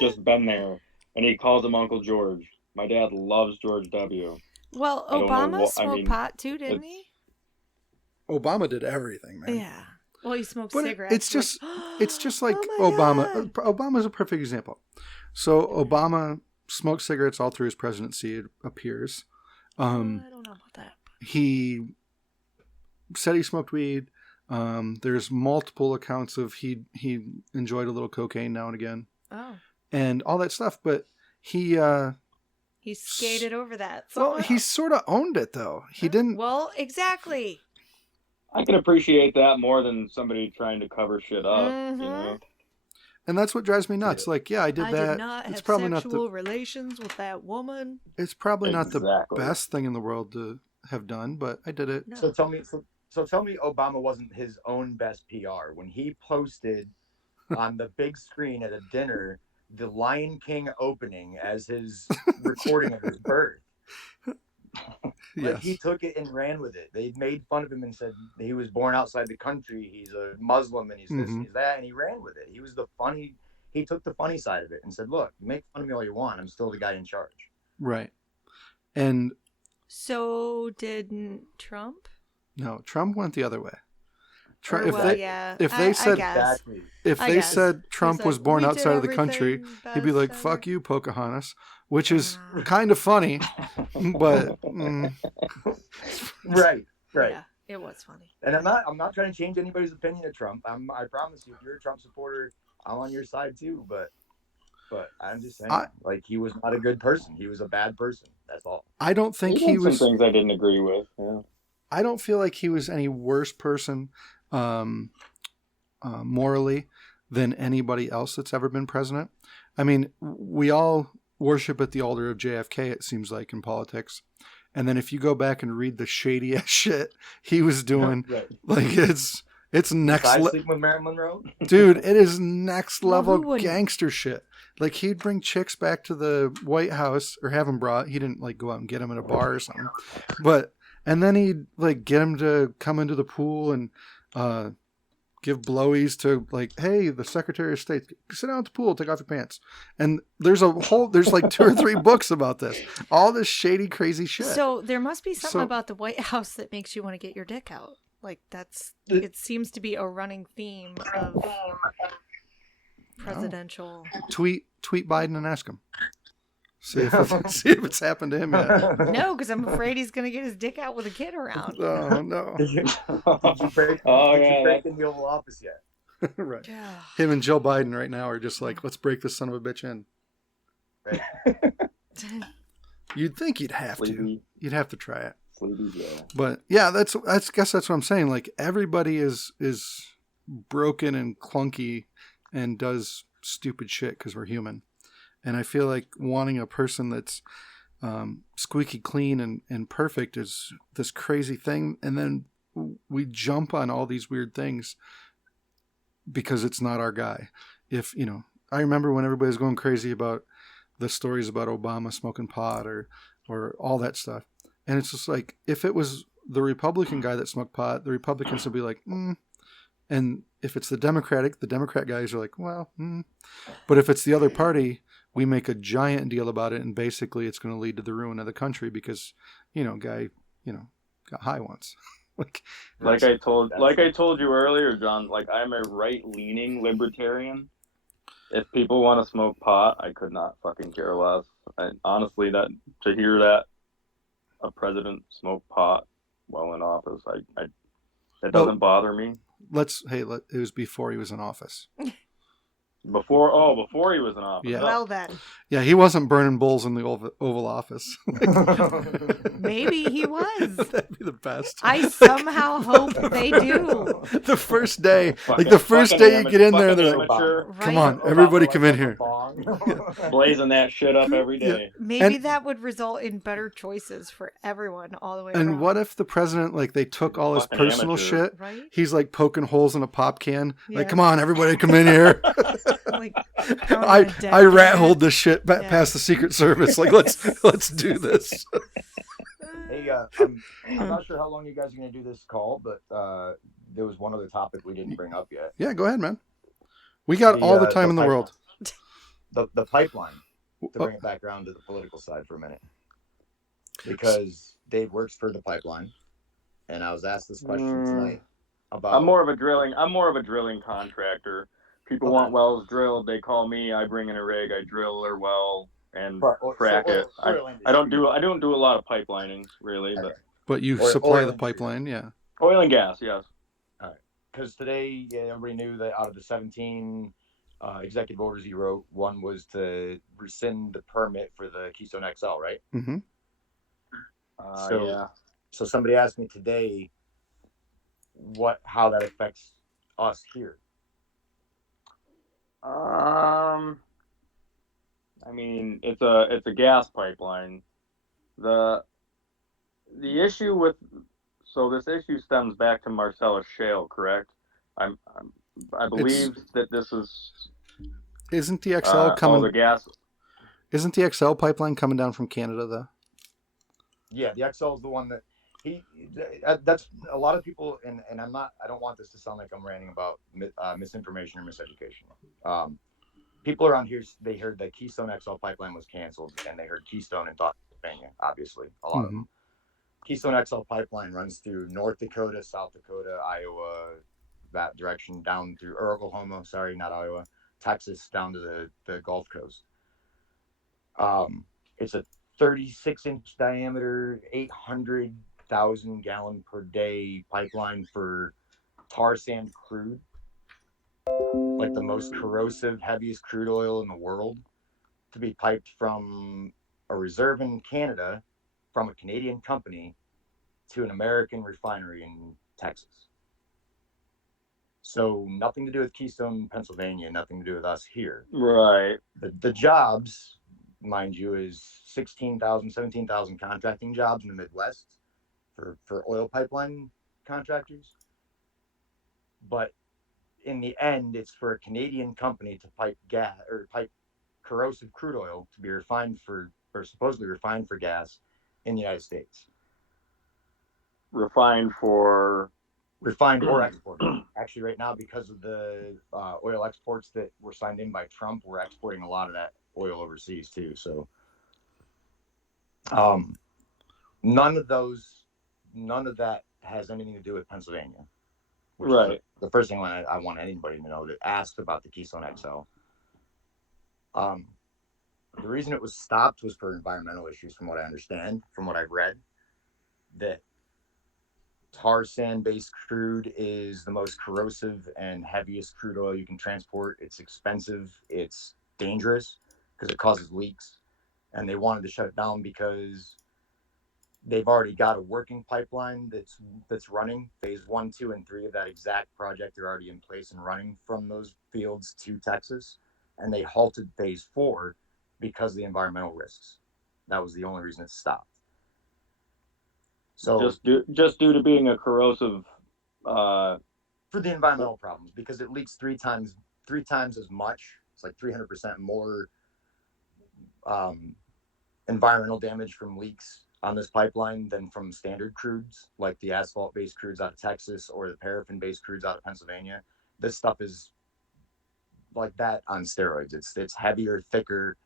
just been there. And he calls him Uncle George. My dad loves George W. Well, I don't know Obama what- I smoked mean, pot too, didn't he? Obama did everything, man. Yeah. Well, he smoked But cigarettes. it's just like Oh my Obama. God. Obama's a perfect example. So Obama smoked cigarettes all through his presidency. It appears. I don't know about that. He said he smoked weed. There's multiple accounts of he enjoyed a little cocaine now and again, Oh, and all that stuff. But he skated over that. well, somehow. he sort of owned it though. He didn't. Well, exactly. I can appreciate that more than somebody trying to cover shit up. Mhm. You know, And that's what drives me nuts. Like, yeah, I did that. did not It's have probably not sexual the. relations with that woman. It's probably not the Exactly. best thing in the world to have done, but I did it. No. So tell me Obama wasn't his own best PR when he posted on the big screen at a dinner the Lion King opening as his recording of his birth. Like, Yes. he took it and ran with it. They made fun of him and said he was born outside the country. He's a Muslim and he's this and he's that, and he ran with it. He took the funny side of it and said, "Look, you make fun of me all you want. I'm still the guy in charge." Right. And So did Trump? no, Trump went the other way. Or, If well, they yeah, if they I said- guess. Exactly. if I they guess. said Trump He's was like, born "We did outside of the country, everything he'd be like, best "Fuck ever." you, Pocahontas," which is Ah. kind of funny, but Right. Yeah, it was funny. And I'm not trying to change anybody's opinion of Trump. I promise you, if you're a Trump supporter, I'm on your side too. But I'm just saying, like, he was not a good person. He was a bad person. That's all. I don't think he he did was. some things I didn't agree with. Yeah. I don't feel like he was any worse person morally than anybody else that's ever been president. I mean, we all worship at the altar of JFK, it seems like, in politics. And then if you go back and read the shady ass shit he was doing, Right. like it's next Besides level. sleeping with Marilyn Monroe. Dude, it is next Well, level who wouldn't? gangster shit. Like he'd bring chicks back to the White House or have them brought. He didn't like go out and get them in a bar or something. And then he'd like get them to come into the pool and give blowies to like, hey, the Secretary of State, sit down at the pool, take off your pants. And there's like 2 or 3 books about this. All this shady, crazy shit. So there must be something So- about the White House that makes you want to get your dick out. Like it seems to be a running theme of presidential. Tweet Biden and ask him. See if it's happened to him yet. No, because I'm afraid he's gonna get his dick out with a kid around. Oh no. Did you break in the Oval Office yet? Right. Him and Joe Biden right now are just like, let's break this son of a bitch in. right? You'd think you'd have to. Sleepy, You'd have to try it. sleepy Joe. But yeah, that's guess that's what I'm saying. Like everybody is broken and clunky and does stupid shit because we're human. And I feel like wanting a person that's squeaky clean and perfect is this crazy thing. And then we jump on all these weird things because it's not our guy. If, you know, I remember when everybody was going crazy about the stories about Obama smoking pot or all that stuff. And it's just like, if it was the Republican guy that smoked pot, the Republicans would be like, And if it's the Democrat guys are like, well, But if it's the other party, we make a giant deal about it. And basically it's going to lead to the ruin of the country because, guy, got high once. Like I told you earlier, John, like I'm a right-leaning libertarian. If people want to smoke pot, I could not fucking care less. Honestly, to hear that a president smoked pot while in office, it doesn't bother me. It was before he was in office. Before he was in office. Yeah. Well then. Yeah, he wasn't burning bulls in the Oval Office. Maybe he was. That'd be the best. I somehow hope they do. The first day, the first day you get in there, they're like, come on, everybody come in here. Blazing that shit up every day. Yeah. Maybe that would result in better choices for everyone all the way around. And what if the president, they took all his personal shit? Right? He's poking holes in a pop can. Yeah. Come on, everybody come in here. I rat holed this shit past the Secret Service. Let's do this. Hey, I'm not sure how long you guys are going to do this call, but there was one other topic we didn't bring up yet. Yeah, go ahead, man. We got all the time in the world. The pipeline, to bring it back around to the political side for a minute. Because Dave works for the pipeline, and I was asked this question tonight about... I'm more of a drilling contractor. People want wells drilled, they call me, I bring in a rig, I drill their well and frack it. I don't do a lot of pipelining really, but you supply the pipeline, yeah. Oil and gas, yes. All right. Because today, everybody knew that out of the 17 executive orders he wrote, one was to rescind the permit for the Keystone XL, right? Mm-hmm. So somebody asked me today how that affects us here. I mean, it's a gas pipeline. The issue this issue stems back to Marcellus Shale, correct? I believe that this is. Isn't the XL coming? The gas. Isn't the XL pipeline coming down from Canada though? Yeah, the XL is the one that that's a lot of people, and I don't want this to sound like I'm ranting about misinformation or miseducation. People around here, they heard that Keystone XL pipeline was canceled, and they heard Keystone and thought Pennsylvania, obviously, a lot of them. Keystone XL pipeline runs through North Dakota, South Dakota, Iowa, that direction down through Oklahoma, sorry, not Iowa, Texas, down to the Gulf Coast. It's a 36-inch diameter, 800,000 gallon per day pipeline for tar sand crude, like the most corrosive, heaviest crude oil in the world, to be piped from a reserve in Canada, from a Canadian company, to an American refinery in Texas. So nothing to do with Keystone, Pennsylvania, nothing to do with us here. Right. The jobs, mind you, is 16,000, 17,000 contracting jobs in the Midwest for oil pipeline contractors. But in the end, it's for a Canadian company to pipe gas or pipe corrosive crude oil to be refined supposedly refined for gas in the United States. Refined or exported. Actually, right now, because of the oil exports that were signed in by Trump, we're exporting a lot of that oil overseas too. So, none of that has anything to do with Pennsylvania. Right. The first thing I want anybody to know that asked about the Keystone XL. The reason it was stopped was for environmental issues, from what I understand, from what I've read, that tar sand based crude is the most corrosive and heaviest crude oil you can transport. It's expensive. It's dangerous because it causes leaks, and they wanted to shut it down because they've already got a working pipeline that's running. Phase 1, 2, and 3 of that exact project are already in place and running from those fields to Texas, and they halted phase 4 because of the environmental risks. That was the only reason it stopped. So just due to being a corrosive. For the environmental problems, because it leaks three times as much. It's like 300% more environmental damage from leaks on this pipeline than from standard crudes, like the asphalt-based crudes out of Texas or the paraffin-based crudes out of Pennsylvania. This stuff is like that on steroids. It's heavier, thicker,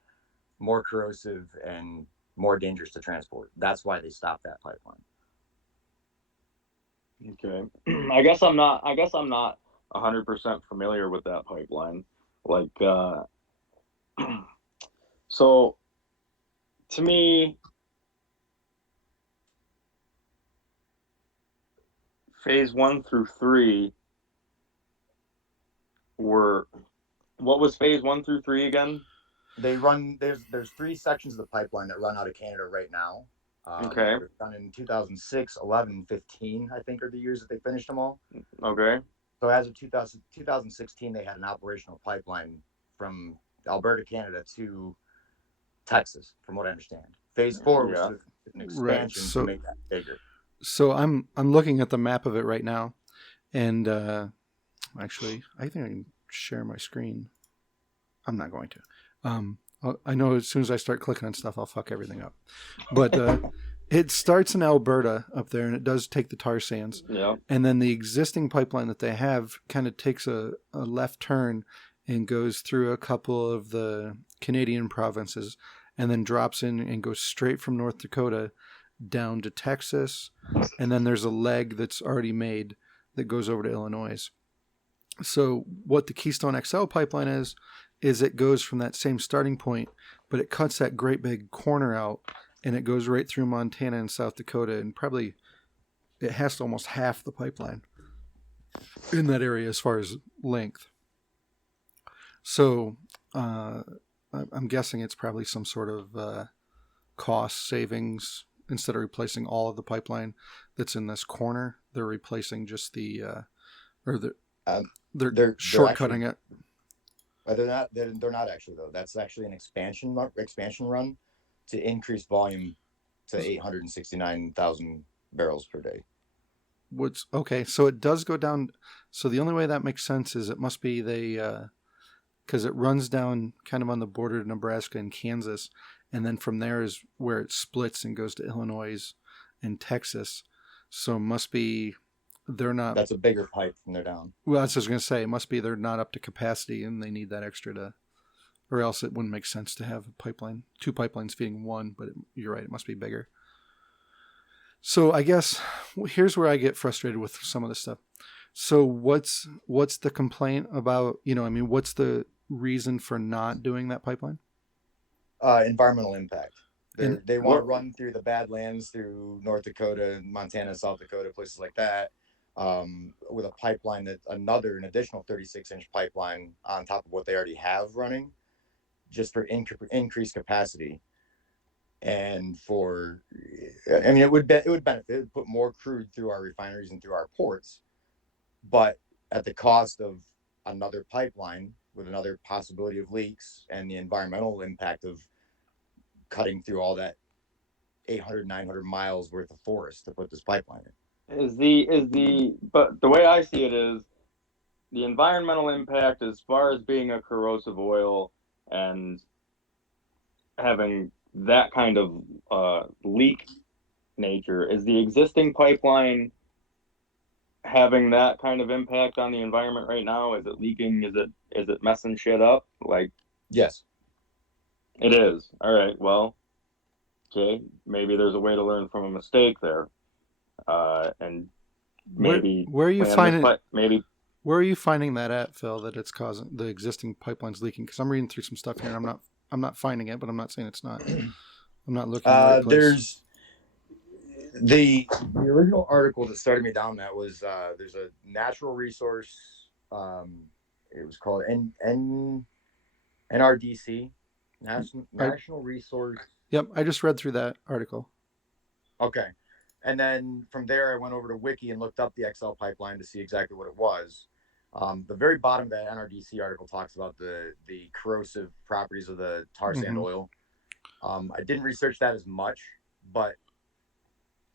more corrosive, and more dangerous to transport. That's why they stopped that pipeline. Okay. I guess I'm not 100% familiar with that pipeline. Like, so to me, phase 1 through 3 what was phase 1 through 3 again? They run, there's 3 sections of the pipeline that run out of Canada right now. Okay. They're done in 2006, 11, 15, I think, are the years that they finished them all. Okay. So as of 2016, they had an operational pipeline from Alberta, Canada to Texas, from what I understand. Phase 4 was an expansion to make that bigger. So I'm looking at the map of it right now, and actually, I think I can share my screen. I'm not going to. I know as soon as I start clicking on stuff, I'll fuck everything up. But it starts in Alberta up there, and it does take the tar sands. Yeah. And then the existing pipeline that they have kind of takes a left turn and goes through a couple of the Canadian provinces, and then drops in and goes straight from North Dakota down to Texas. And then there's a leg that's already made that goes over to Illinois. So what the Keystone XL pipeline is it goes from that same starting point, but it cuts that great big corner out, and it goes right through Montana and South Dakota, and probably it has to almost half the pipeline in that area as far as length. So I'm guessing it's probably some sort of cost savings. Instead of replacing all of the pipeline that's in this corner, they're replacing just they're shortcutting it. They're not actually, though. That's actually an expansion run to increase volume to 869,000 barrels per day. What's okay? So it does go down. So the only way that makes sense is it must be because it runs down kind of on the border of Nebraska and Kansas, and then from there is where it splits and goes to Illinois and Texas. So it must be they're not. That's a bigger pipe from there down. Well, that's what I was going to say. It must be they're not up to capacity, and they need that extra or else it wouldn't make sense to have a pipeline, 2 pipelines feeding one. But you're right, it must be bigger. So I guess here's where I get frustrated with some of this stuff. So what's the complaint about? What's the reason for not doing that pipeline? Environmental impact. They want to run through the Badlands, through North Dakota, Montana, South Dakota, places like that, with a pipeline an additional 36-inch pipeline on top of what they already have running, just for increased capacity. And it would benefit. It would put more crude through our refineries and through our ports, but at the cost of another pipeline with another possibility of leaks and the environmental impact of cutting through all that 800, 900 miles worth of forest to put this pipeline in. But the way I see it is the environmental impact as far as being a corrosive oil and having that kind of leak nature. Is the existing pipeline having that kind of impact on the environment right now? Is it leaking? Is it messing shit up? Like, yes, it is. All right. Well, okay. Maybe there's a way to learn from a mistake there, and maybe where are you finding where are you finding that at, Phil? That it's causing the existing pipelines leaking? Because I'm reading through some stuff here, and I'm not finding it, but I'm not saying it's not. I'm not looking. In the right place. There's the original article that started me down that was there's a natural resource. It was called NRDC, National Resource. Yep, I just read through that article. Okay. And then from there, I went over to Wiki and looked up the XL pipeline to see exactly what it was. The very bottom of that NRDC article talks about the corrosive properties of the tar sand oil. I didn't research that as much, but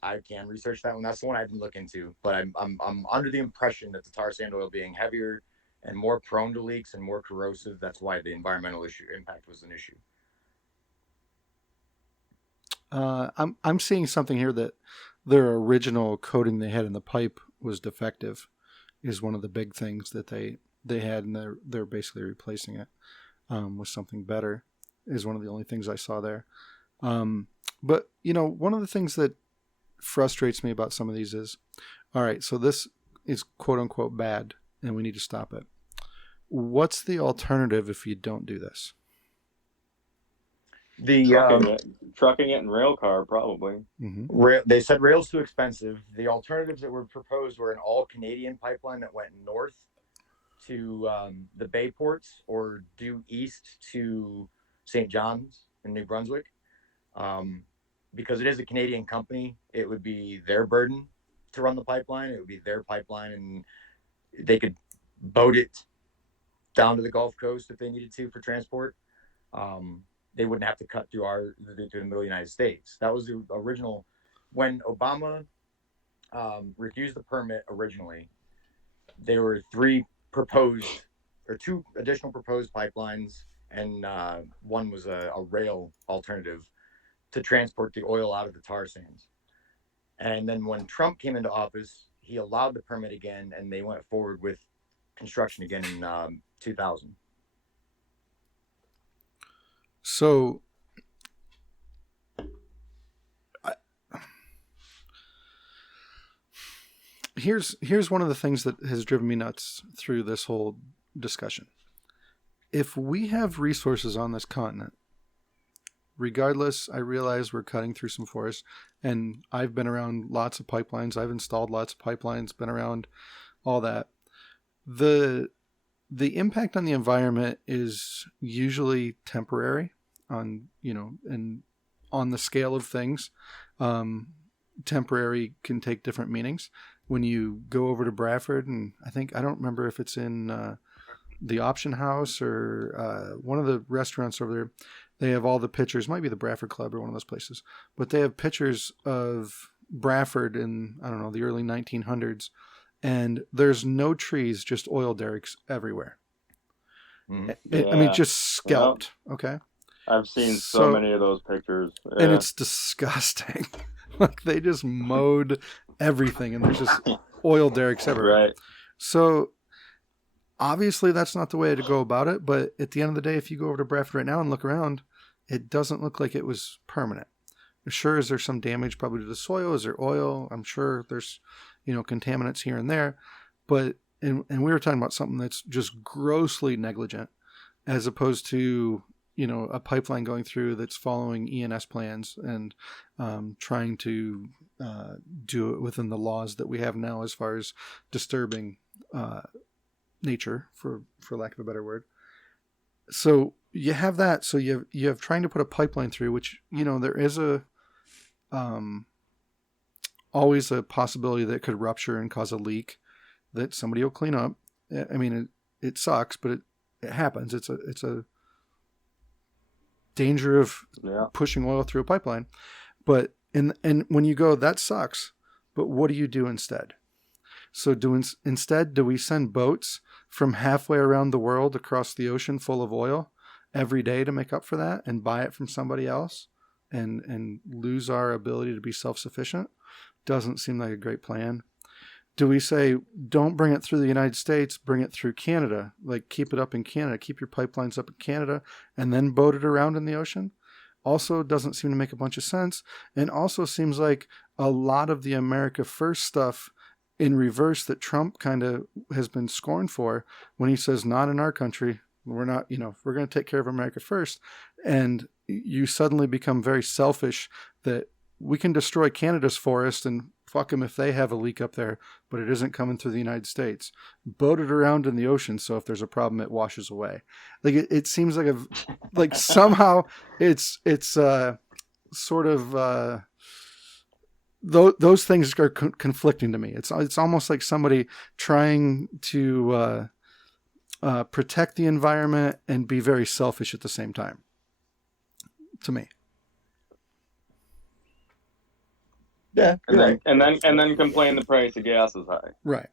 I can research that one. That's the one I didn't look into. But I'm under the impression that the tar sand oil being heavier and more prone to leaks and more corrosive, that's why the environmental impact was an issue. I'm seeing something here that their original coating they had in the pipe was defective, is one of the big things that they had, and they're basically replacing it with something better. Is one of the only things I saw there. But one of the things that frustrates me about some of these is, all right, so this is quote unquote bad, and we need to stop it. What's the alternative if you don't do this? Trucking it in rail car, probably. They said rail's too expensive. The alternatives that were proposed were an all Canadian pipeline that went north to the Bay ports or due east to St. John's in New Brunswick. Because it is a Canadian company, it would be their burden to run the pipeline. It would be their pipeline, and they could boat it down to the Gulf Coast if they needed to for transport. They wouldn't have to cut through the middle of the United States. That was the original. When Obama refused the permit originally, there were two additional proposed pipelines, and one was a rail alternative to transport the oil out of the tar sands. And then when Trump came into office, he allowed the permit again, and they went forward with construction again in 2000. So here's one of the things that has driven me nuts through this whole discussion. If we have resources on this continent, regardless, I realize we're cutting through some forest, and I've been around lots of pipelines. I've installed lots of pipelines, been around all that. The impact on the environment is usually temporary on, and on the scale of things. Temporary can take different meanings. When you go over to Bradford, and I don't remember if it's in the Option House or one of the restaurants over there, they have all the pictures, might be the Bradford Club or one of those places, but they have pictures of Bradford in, I don't know, the early 1900s, and there's no trees, just oil derricks everywhere. Yeah. I mean, just scalped. Yep. Okay. I've seen so many of those pictures. Yeah. And it's disgusting. Like, they just mowed everything, and there's just oil derricks everywhere. Right. So obviously that's not the way to go about it, but at the end of the day, if you go over to Bradford right now and look around, it doesn't look like it was permanent. Sure, is there some damage probably to the soil? Is there oil? I'm sure there's, contaminants here and there, but and we were talking about something that's just grossly negligent, as opposed to a pipeline going through that's following ENS plans and trying to do it within the laws that we have now as far as disturbing nature, for lack of a better word. So you have that. So you have trying to put a pipeline through, which there is always a possibility that it could rupture and cause a leak that somebody will clean up. I mean, it sucks, but it happens. It's a danger of pushing oil through a pipeline. But and when you go, that sucks, but what do you do instead? So do we send boats from halfway around the world across the ocean full of oil every day to make up for that, and buy it from somebody else and lose our ability to be self-sufficient? Doesn't seem like a great plan. Do we say, don't bring it through the United States, bring it through Canada, like keep it up in Canada, keep your pipelines up in Canada, and then boat it around in the ocean? Also doesn't seem to make a bunch of sense, and also seems like a lot of the America First stuff in reverse that Trump kind of has been scorned for when he says, not in our country, we're not, we're going to take care of America first. And you suddenly become very selfish that we can destroy Canada's forest and fuck them if they have a leak up there, but it isn't coming through the United States. Boat it around in the ocean, so if there's a problem, it washes away. Like it seems like somehow it's sort of those things are conflicting to me. It's almost like somebody trying to protect the environment and be very selfish at the same time. To me. Yeah, and then complain the price of gas is high. Right.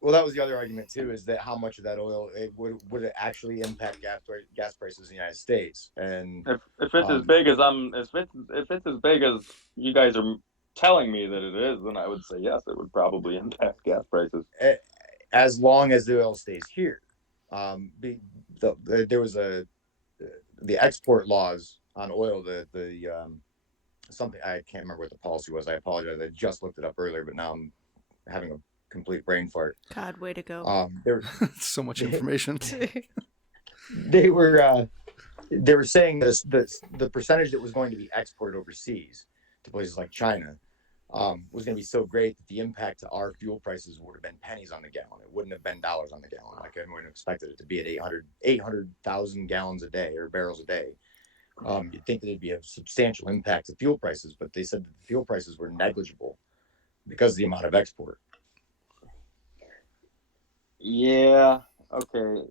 Well, that was the other argument too, is that how much of that oil would it actually impact gas prices in the United States? And if it's as big as if it's as big as you guys are telling me that it is, then I would say yes, it would probably impact gas prices. As long as the oil stays here, there was the export laws on oil. Something I can't remember what the policy was. I apologize. I just looked it up earlier, but now I'm having a complete brain fart. God, way to go. So much information. They were saying the percentage that was going to be exported overseas to places like China was going to be so great that the impact to our fuel prices would have been pennies on the gallon. It wouldn't have been dollars on the gallon like everyone expected it to be at 800,000 gallons a day or barrels a day. You'd think that it'd be a substantial impact to fuel prices, but they said that the fuel prices were negligible because of the amount of export. Yeah, okay.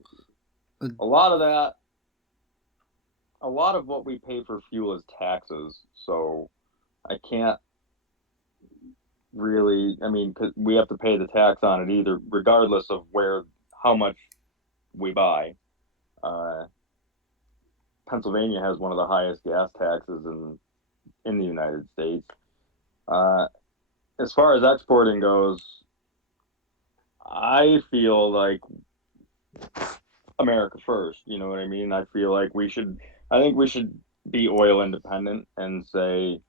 A lot of what we pay for fuel is taxes, so I can't really, because we have to pay the tax on it either, regardless of how much we buy. Pennsylvania has one of the highest gas taxes in the United States. As far as exporting goes, I feel like America first. You know what I mean? I feel like I think we should be oil independent and say,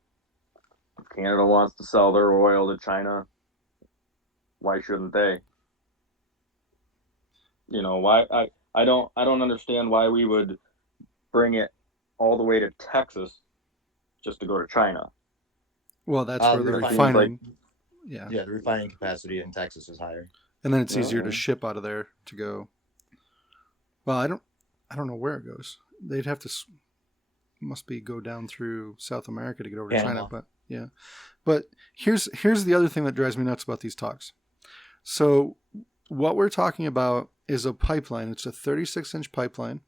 if Canada wants to sell their oil to China, why shouldn't they? Why I don't understand why we would bring it all the way to Texas just to go to China. Well, that's where the refining. The refining capacity in Texas is higher, and then it's easier to ship out of there to go. Well, I don't know where it goes. They'd have to go down through South America to get over to China, but yeah. But here's the other thing that drives me nuts about these talks. So what we're talking about is a pipeline. It's a 36-inch pipeline.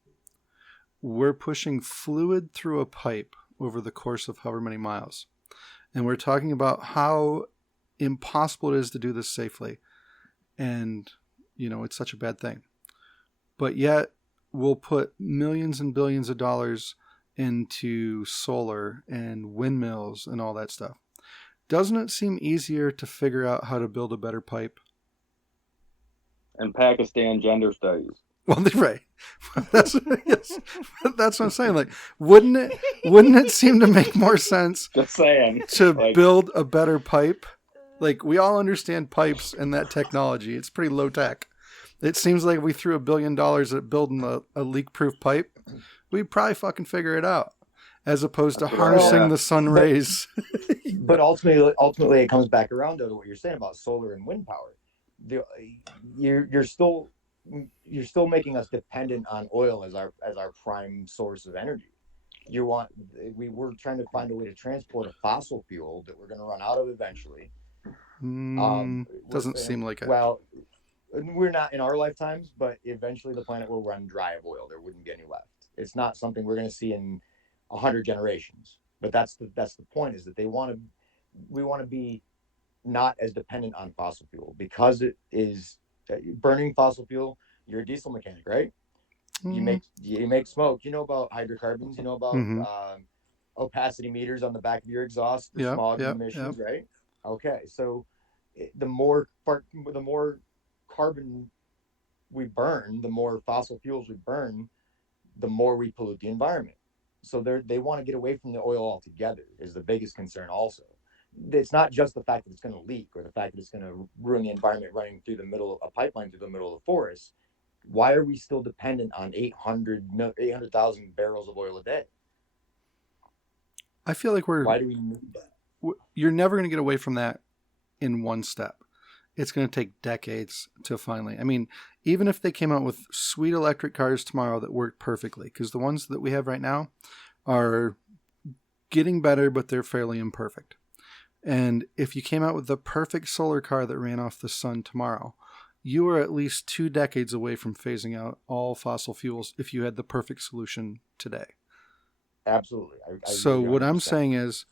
We're pushing fluid through a pipe over the course of however many miles. And we're talking about how impossible it is to do this safely. And, it's such a bad thing. But yet, we'll put millions and billions of dollars into solar and windmills and all that stuff. Doesn't it seem easier to figure out how to build a better pipe? And Pakistan gender studies. Well, right. That's what I'm saying. Like, wouldn't it seem to make more sense? Just saying. To build a better pipe? Like, we all understand pipes and that technology. It's pretty low tech. It seems like if we threw $1 billion at building a leak-proof pipe, we'd probably fucking figure it out, as opposed to harnessing the sun rays. But ultimately, it comes back around to what you're saying about solar and wind power. You're still making us dependent on oil as our prime source of energy. We're trying to find a way to transport a fossil fuel that we're going to run out of eventually. Doesn't seem like it. Well, we're not in our lifetimes, but eventually the planet will run dry of oil. There wouldn't be any left. It's not something we're going to see in 100 generations. But that's the point, is that we want to be not as dependent on fossil fuel, because it is burning fossil fuel. You're a diesel mechanic, right? You make smoke. You know about hydrocarbons. You know about opacity meters on the back of your exhaust, the smog emissions, right? Okay, so the more carbon we burn, the more fossil fuels we burn, the more we pollute the environment. So they want to get away from the oil altogether, is the biggest concern also. It's not just the fact that it's going to leak or the fact that it's going to ruin the environment running through a pipeline through the middle of the forest. Why are we still dependent on 800,000 barrels of oil a day? I feel like why do we need that? you're never going to get away from that in one step. It's going to take decades to finally. I mean, even if they came out with sweet electric cars tomorrow that work perfectly, because the ones that we have right now are getting better, but they're fairly imperfect. And if you came out with the perfect solar car that ran off the sun tomorrow, you are at least 2 decades away from phasing out all fossil fuels if you had the perfect solution today. Absolutely. I So agree what I'm 100%. saying is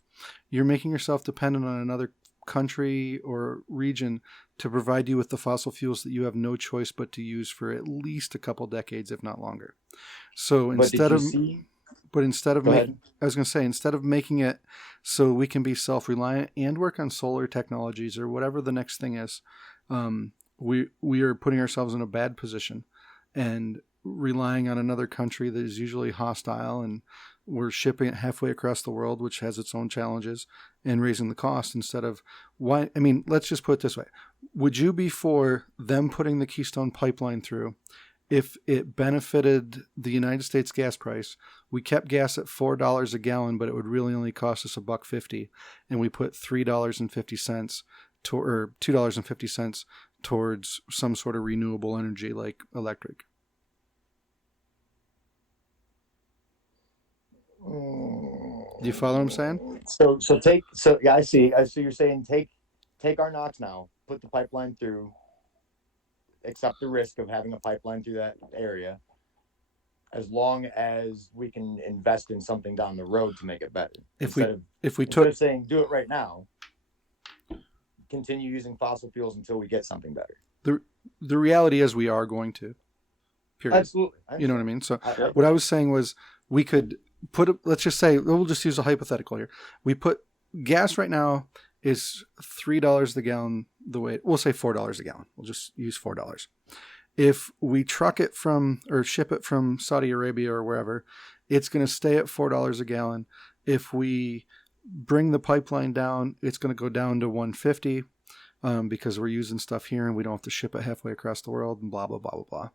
you're making yourself dependent on another country or region to provide you with the fossil fuels that you have no choice but to use for at least a couple decades, if not longer. So But did instead you of see? instead of Go making, ahead. I was going to say, instead of making it so we can be self-reliant and work on solar technologies or whatever the next thing is, we are putting ourselves in a bad position and relying on another country that is usually hostile, and we're shipping it halfway across the world, which has its own challenges, and raising the cost instead of why. I mean, let's just put it this way. Would you be for them putting the Keystone Pipeline through if it benefited the United States gas price? We kept gas at $4 a gallon, but it would really only cost us $1.50, and we put $3.50 or $2.50 towards some sort of renewable energy like electric. Do you follow what I'm saying? So yeah, I see. So you're saying take our NOx now, put the pipeline through, accept the risk of having a pipeline through that area, as long as we can invest in something down the road to make it better. If Instead we of took saying do it right now, continue using fossil fuels until we get something better. the reality is we are going to. Period. Absolutely. You know what I mean? So I what I was saying was we could let's just say, we'll just use a hypothetical here. We put gas right now is $3 the gallon, we'll say $4 a gallon. We'll just use $4. If we truck it from or ship it from Saudi Arabia or wherever, it's going to stay at $4 a gallon. If we bring the pipeline down, it's going to go down to $1.50 because we're using stuff here and we don't have to ship it halfway across the world and blah, blah, blah, blah, blah.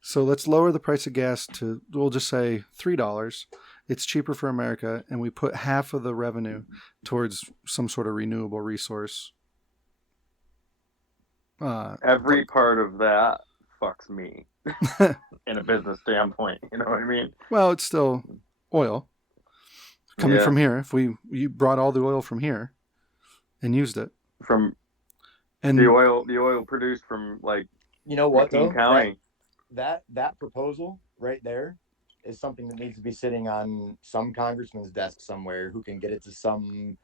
So let's lower the price of gas to, we'll just say $3. It's cheaper for America, and we put half of the revenue towards some sort of renewable resource. Every part of that fucks me in a business standpoint. You know what I mean? Well, it's still oil coming Yeah. from here. If you brought all the oil from here and used it, From and the oil produced from like You know what McKean though? County. That proposal right there is something that needs to be sitting on some congressman's desk somewhere, who can get it to some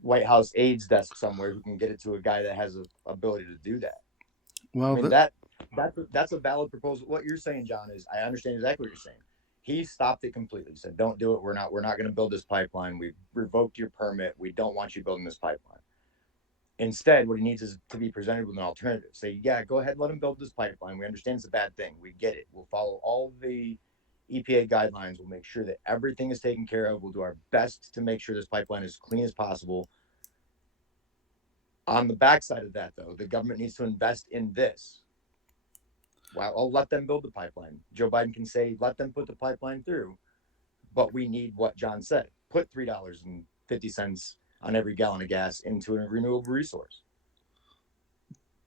White House aide's desk somewhere, who can get it to a guy that has a ability to do that. well, I mean, that's a valid proposal. What you're saying, John, is I understand exactly what you're saying. He stopped it completely. Said, "Don't do it. We're not going to build this pipeline. We've revoked your permit. We don't want you building this pipeline." Instead, what he needs is to be presented with an alternative. Say, "Yeah, go ahead, let him build this pipeline. We understand it's a bad thing. We get it. We'll follow all the EPA guidelines. We'll make sure that everything is taken care of. We'll do our best to make sure this pipeline is clean as possible." On the backside of that, though, the government needs to invest in this. Well, I'll let them build the pipeline. Joe Biden can say, let them put the pipeline through. But we need what John said. Put $3.50 on every gallon of gas into a renewable resource.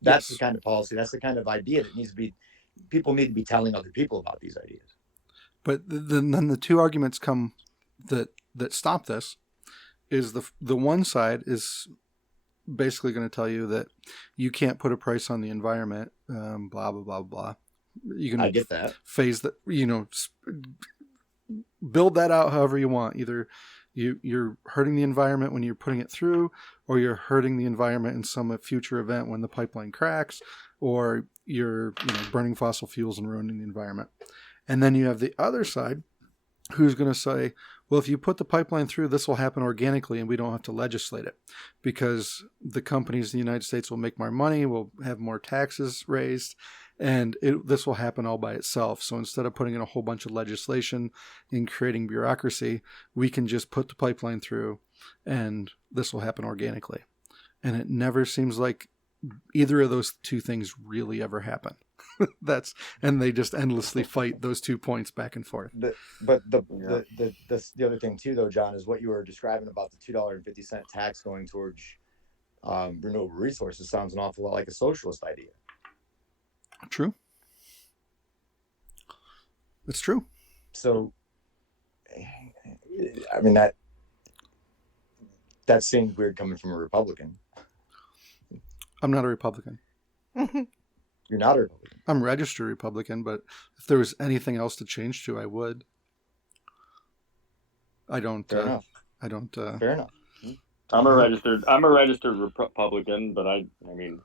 That's Yes. the kind of policy, that's the kind of idea that needs to be, people need to be telling other people about these ideas. but then the two arguments come that stop this is the one side is basically going to tell you that you can't put a price on the environment, blah, blah, blah, blah. You can I get that. phase that, build that out however you want. Either you're hurting the environment when you're putting it through, or you're hurting the environment in some future event when the pipeline cracks, or you're burning fossil fuels and ruining the environment. And then you have the other side who's going to say, well, if you put the pipeline through, this will happen organically and we don't have to legislate it because the companies in the United States will make more money, we'll have more taxes raised, and this will happen all by itself. So instead of putting in a whole bunch of legislation and creating bureaucracy, we can just put the pipeline through and this will happen organically. And it never seems like either of those two things really ever happen. And they just endlessly fight those 2 points back and forth. The other thing too, though, John, is what you were describing about the $2.50 tax going towards renewable resources sounds an awful lot like a socialist idea. True. It's true. So, I mean, that seems weird coming from a Republican. I'm not a Republican. You're not a Republican. I'm registered Republican, but if there was anything else to change to, I would. I don't. Fair enough. I don't. Fair enough. I'm a registered Republican, but I mean,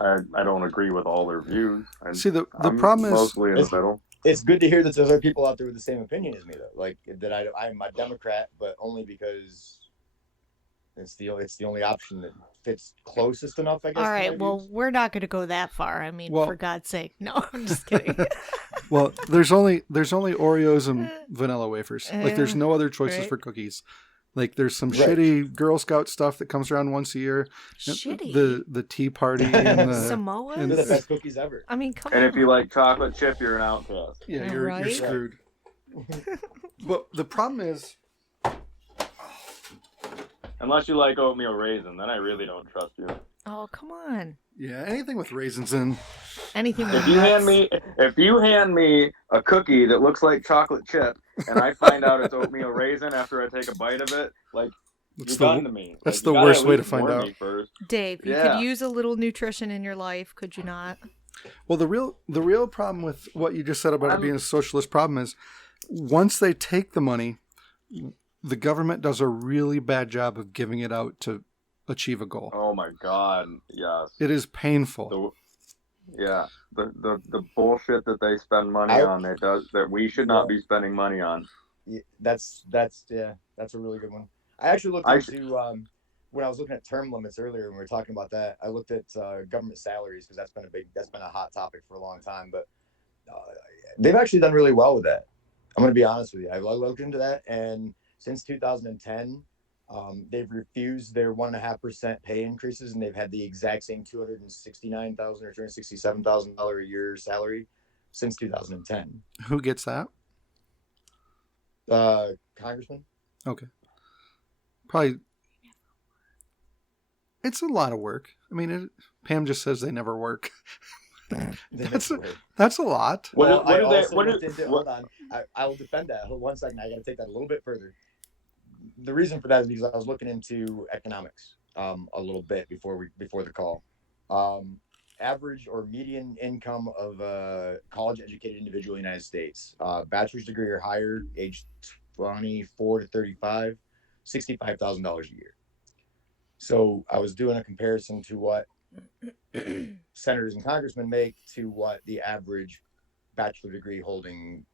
I don't agree with all their views. See, the I'm problem is mostly in the middle. It's good to hear that there's other people out there with the same opinion as me, though. Like that, I'm a Democrat, but only because it's the only option that fits closest enough, I guess. All right, well, we're not going to go that far. I mean, for God's sake. No, I'm just kidding. Well, there's only Oreos and vanilla wafers. Like, there's no other choices for cookies. Like, there's some shitty Girl Scout stuff that comes around once a year. Shitty? The Tea Party and the Samoas? They're the best cookies ever. I mean, come on. And if you like chocolate chip, you're an outcast. Yeah, you're screwed. But the problem is, unless you like oatmeal raisin, then I really don't trust you. Oh, come on. yeah, anything with raisins in. Anything with If you hand me a cookie that looks like chocolate chip, and I find out it's oatmeal raisin after I take a bite of it, like, you're done to me. That's like, the worst way to find out. Dave, you could use a little nutrition in your life, could you not? Well, the real problem with what you just said about it being a socialist problem is, once they take the money, the government does a really bad job of giving it out to achieve a goal. Oh my God! Yes, it is painful. The bullshit that they spend money on that we should not be spending money on. Yeah, that's a really good one. I actually looked into when I was looking at term limits earlier when we were talking about that. I looked at government salaries because that's been a hot topic for a long time. But they've actually done really well with that. I'm going to be honest with you. I looked into that, and since 2010, they've refused their 1.5% pay increases, and they've had the exact same $269,000 or $267,000 a year salary since 2010. Who gets that? Congressman. Okay. Probably. It's a lot of work. I mean, Pam just says they never work. That's a lot. Hold on. I will defend that. Hold 1 second. I got to take that a little bit further. The reason for that is because I was looking into economics a little bit before the call. Average or median income of a college-educated individual in the United States, bachelor's degree or higher, age 24 to 35, $65,000 a year. So I was doing a comparison to what senators and congressmen make to what the average bachelor degree holding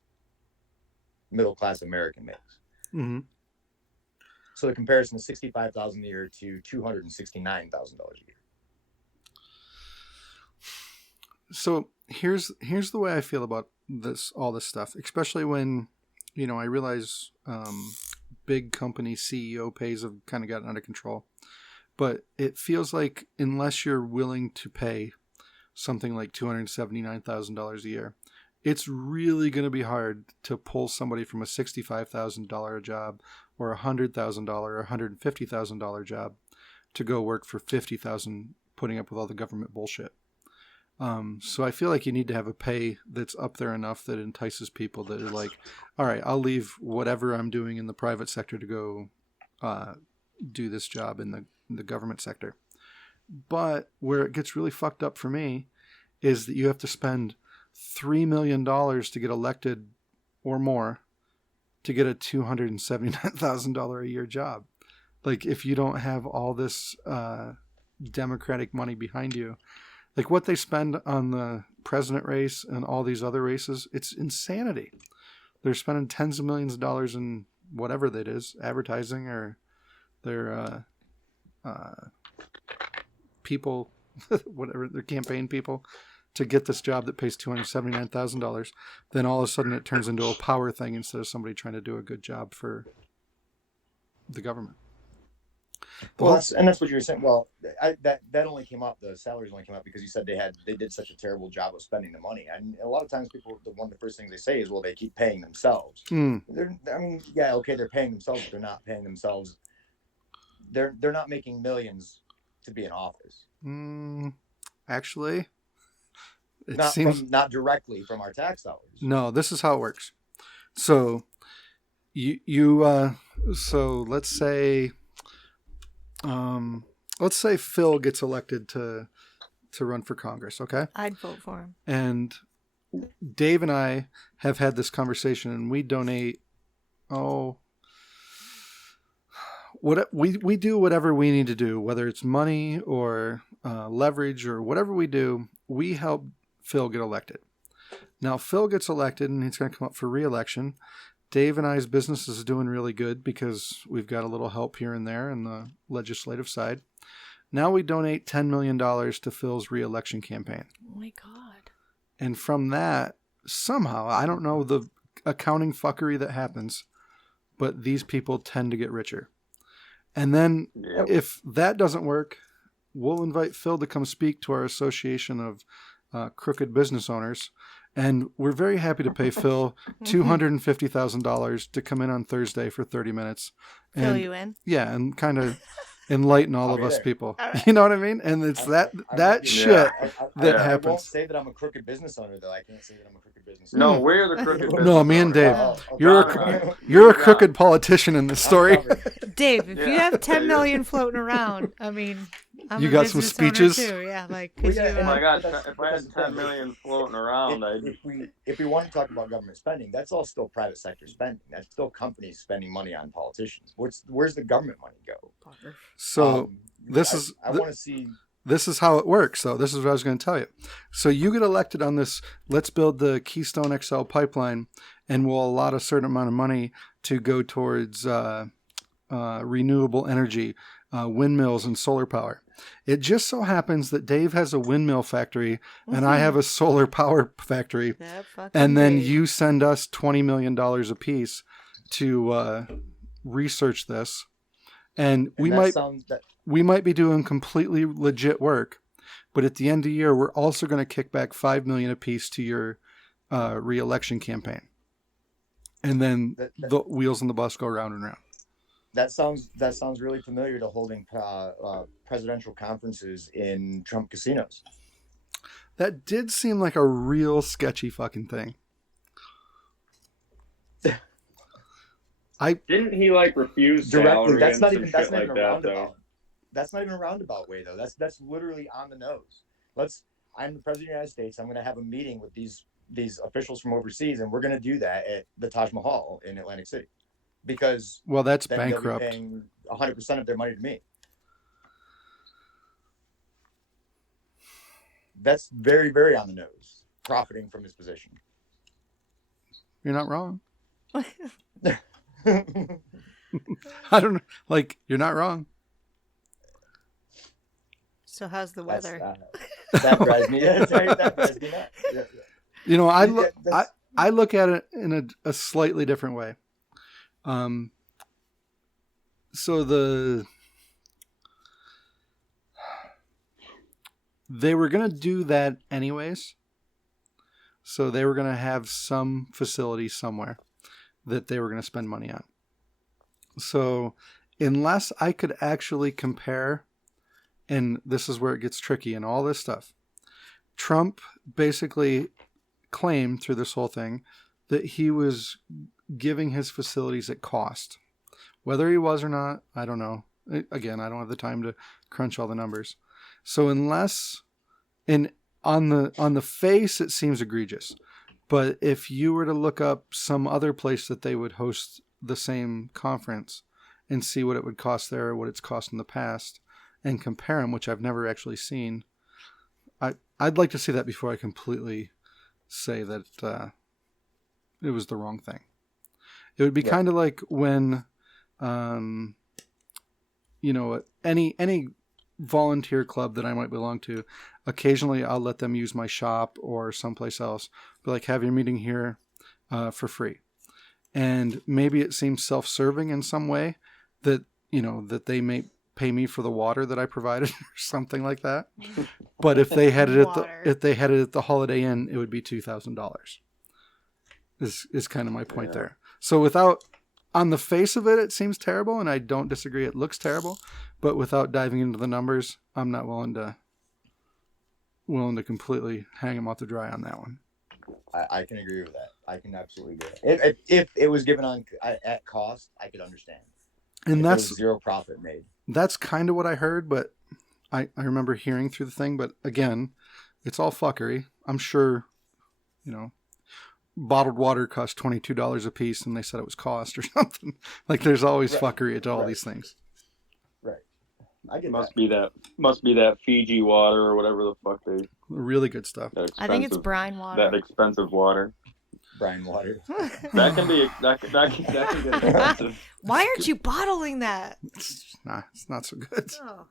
middle-class American makes. Mm-hmm. So the comparison is $65,000 a year to $269,000 a year. So here's the way I feel about all this stuff, especially when, I realize big company CEO pays have kind of gotten out of control, but it feels like unless you're willing to pay something like $279,000 a year, it's really going to be hard to pull somebody from a $65,000 job or $100,000 or $150,000 job to go work for $50,000, putting up with all the government bullshit. So I feel like you need to have a pay that's up there enough that entices people that are like, all right, I'll leave whatever I'm doing in the private sector to go do this job in the government sector. But where it gets really fucked up for me is that you have to spend $3 million to get elected or more to get a $279,000 a year job. Like, if you don't have all this Democratic money behind you, like what they spend on the president race and all these other races, it's insanity. They're spending tens of millions of dollars in whatever that is, advertising or their people, whatever, their campaign people, to get this job that pays $279,000. Then all of a sudden it turns into a power thing instead of somebody trying to do a good job for the government. Well, that's what you were saying. Well, that only came up. The salaries only came up because you said they did such a terrible job of spending the money. And a lot of times, people, one of the first things they say is, well, they keep paying themselves. I mean, yeah, okay, they're paying themselves, but they're not paying themselves. They're not making millions to be in office. Actually, not directly from our tax dollars. No, this is how it works. So so let's say Phil gets elected to run for Congress, okay? I'd vote for him. And Dave and I have had this conversation, and we donate we do whatever we need to do, whether it's money or leverage or whatever we do, we help Phil get elected. Now, Phil gets elected, and he's going to come up for re-election. Dave and I's business is doing really good because we've got a little help here and there in the legislative side. Now we donate $10 million to Phil's re-election campaign. Oh my God. And from that, somehow, I don't know the accounting fuckery that happens, but these people tend to get richer. And then if that doesn't work, we'll invite Phil to come speak to our association of crooked business owners. And we're very happy to pay Phil $250,000 to come in on Thursday for 30 minutes. And, fill you in? Yeah, and kind of enlighten all of us there. people. Right. You know what I mean? And it's that shit that happens. I won't say that I'm a crooked business owner, though. I can't say that I'm a crooked business No, owner. we're the crooked business No, me and Dave. owners. You're a crooked politician in this story. Dave, if you have 10 million floating around, I mean, I'm You a got some business owner speeches? too. Yeah, like, Well, could yeah, you, Oh my gosh, That's- if I had that's 10 the million floating around, if we want to talk about government spending, that's all still private sector spending. That's still companies spending money on politicians. Where's the government money go? So I want to see. This is how it works, though. This is what I was going to tell you. So you get elected on this, let's build the Keystone XL pipeline, and we'll allot a certain amount of money to go towards renewable energy, windmills and solar power. It just so happens that Dave has a windmill factory and I have a solar power factory. And then you send us $20 million a piece to research this. And we might be doing completely legit work, but at the end of the year, we're also going to kick back $5 million a piece to your re-election campaign. And then the wheels on the bus go round and round. That sounds really familiar to holding presidential conferences in Trump casinos. That did seem like a real sketchy fucking thing. Didn't he refuse directly? salary That's and not some even shit like a that, roundabout. though? That's not even a roundabout way, though. That's literally on the nose. I'm the president of the United States. I'm going to have a meeting with these officials from overseas, and we're going to do that at the Taj Mahal in Atlantic City, because that's then bankrupt. They'll be paying 100% of their money to me. That's very, very on the nose. Profiting from his position. You're not wrong. I don't know. You're not wrong. So how's the weather? That drives me. That drives me nuts. Yeah. You know, I look at it in a slightly different way. So they were going to do that anyways. So they were going to have some facility somewhere that they were going to spend money on. So unless I could actually compare, and this is where it gets tricky and all this stuff, Trump basically claimed through this whole thing that he was giving his facilities at cost. Whether he was or not, I don't know. Again, I don't have the time to crunch all the numbers. So unless, on the face, it seems egregious. But if you were to look up some other place that they would host the same conference and see what it would cost there or what it's cost in the past and compare them, which I've never actually seen, I'd like to see that before I completely say that it was the wrong thing. It would be kind of like when, any volunteer club that I might belong to, occasionally I'll let them use my shop or someplace else, but have your meeting here for free. And maybe it seems self-serving in some way that, that they may pay me for the water that I provided or something like that. But if they had it at the Holiday Inn, it would be $2,000. Is kind of my point there. So without, on the face of it, it seems terrible, and I don't disagree. It looks terrible, but without diving into the numbers, I'm not willing to completely hang them out to dry on that one. I can agree with that. I can absolutely agree. If it was given on at cost, I could understand. And that's zero profit made. That's kind of what I heard, but I remember hearing through the thing. But again, it's all fuckery. I'm sure, bottled water cost $22 a piece, and they said it was cost or something. Like there's always fuckery to all these things. Right. I get must be that Fiji water or whatever the fuck they. Really good stuff. I think it's brine water. That expensive water. Brine water. That can get expensive. Why aren't you bottling that? It's not so good. Oh.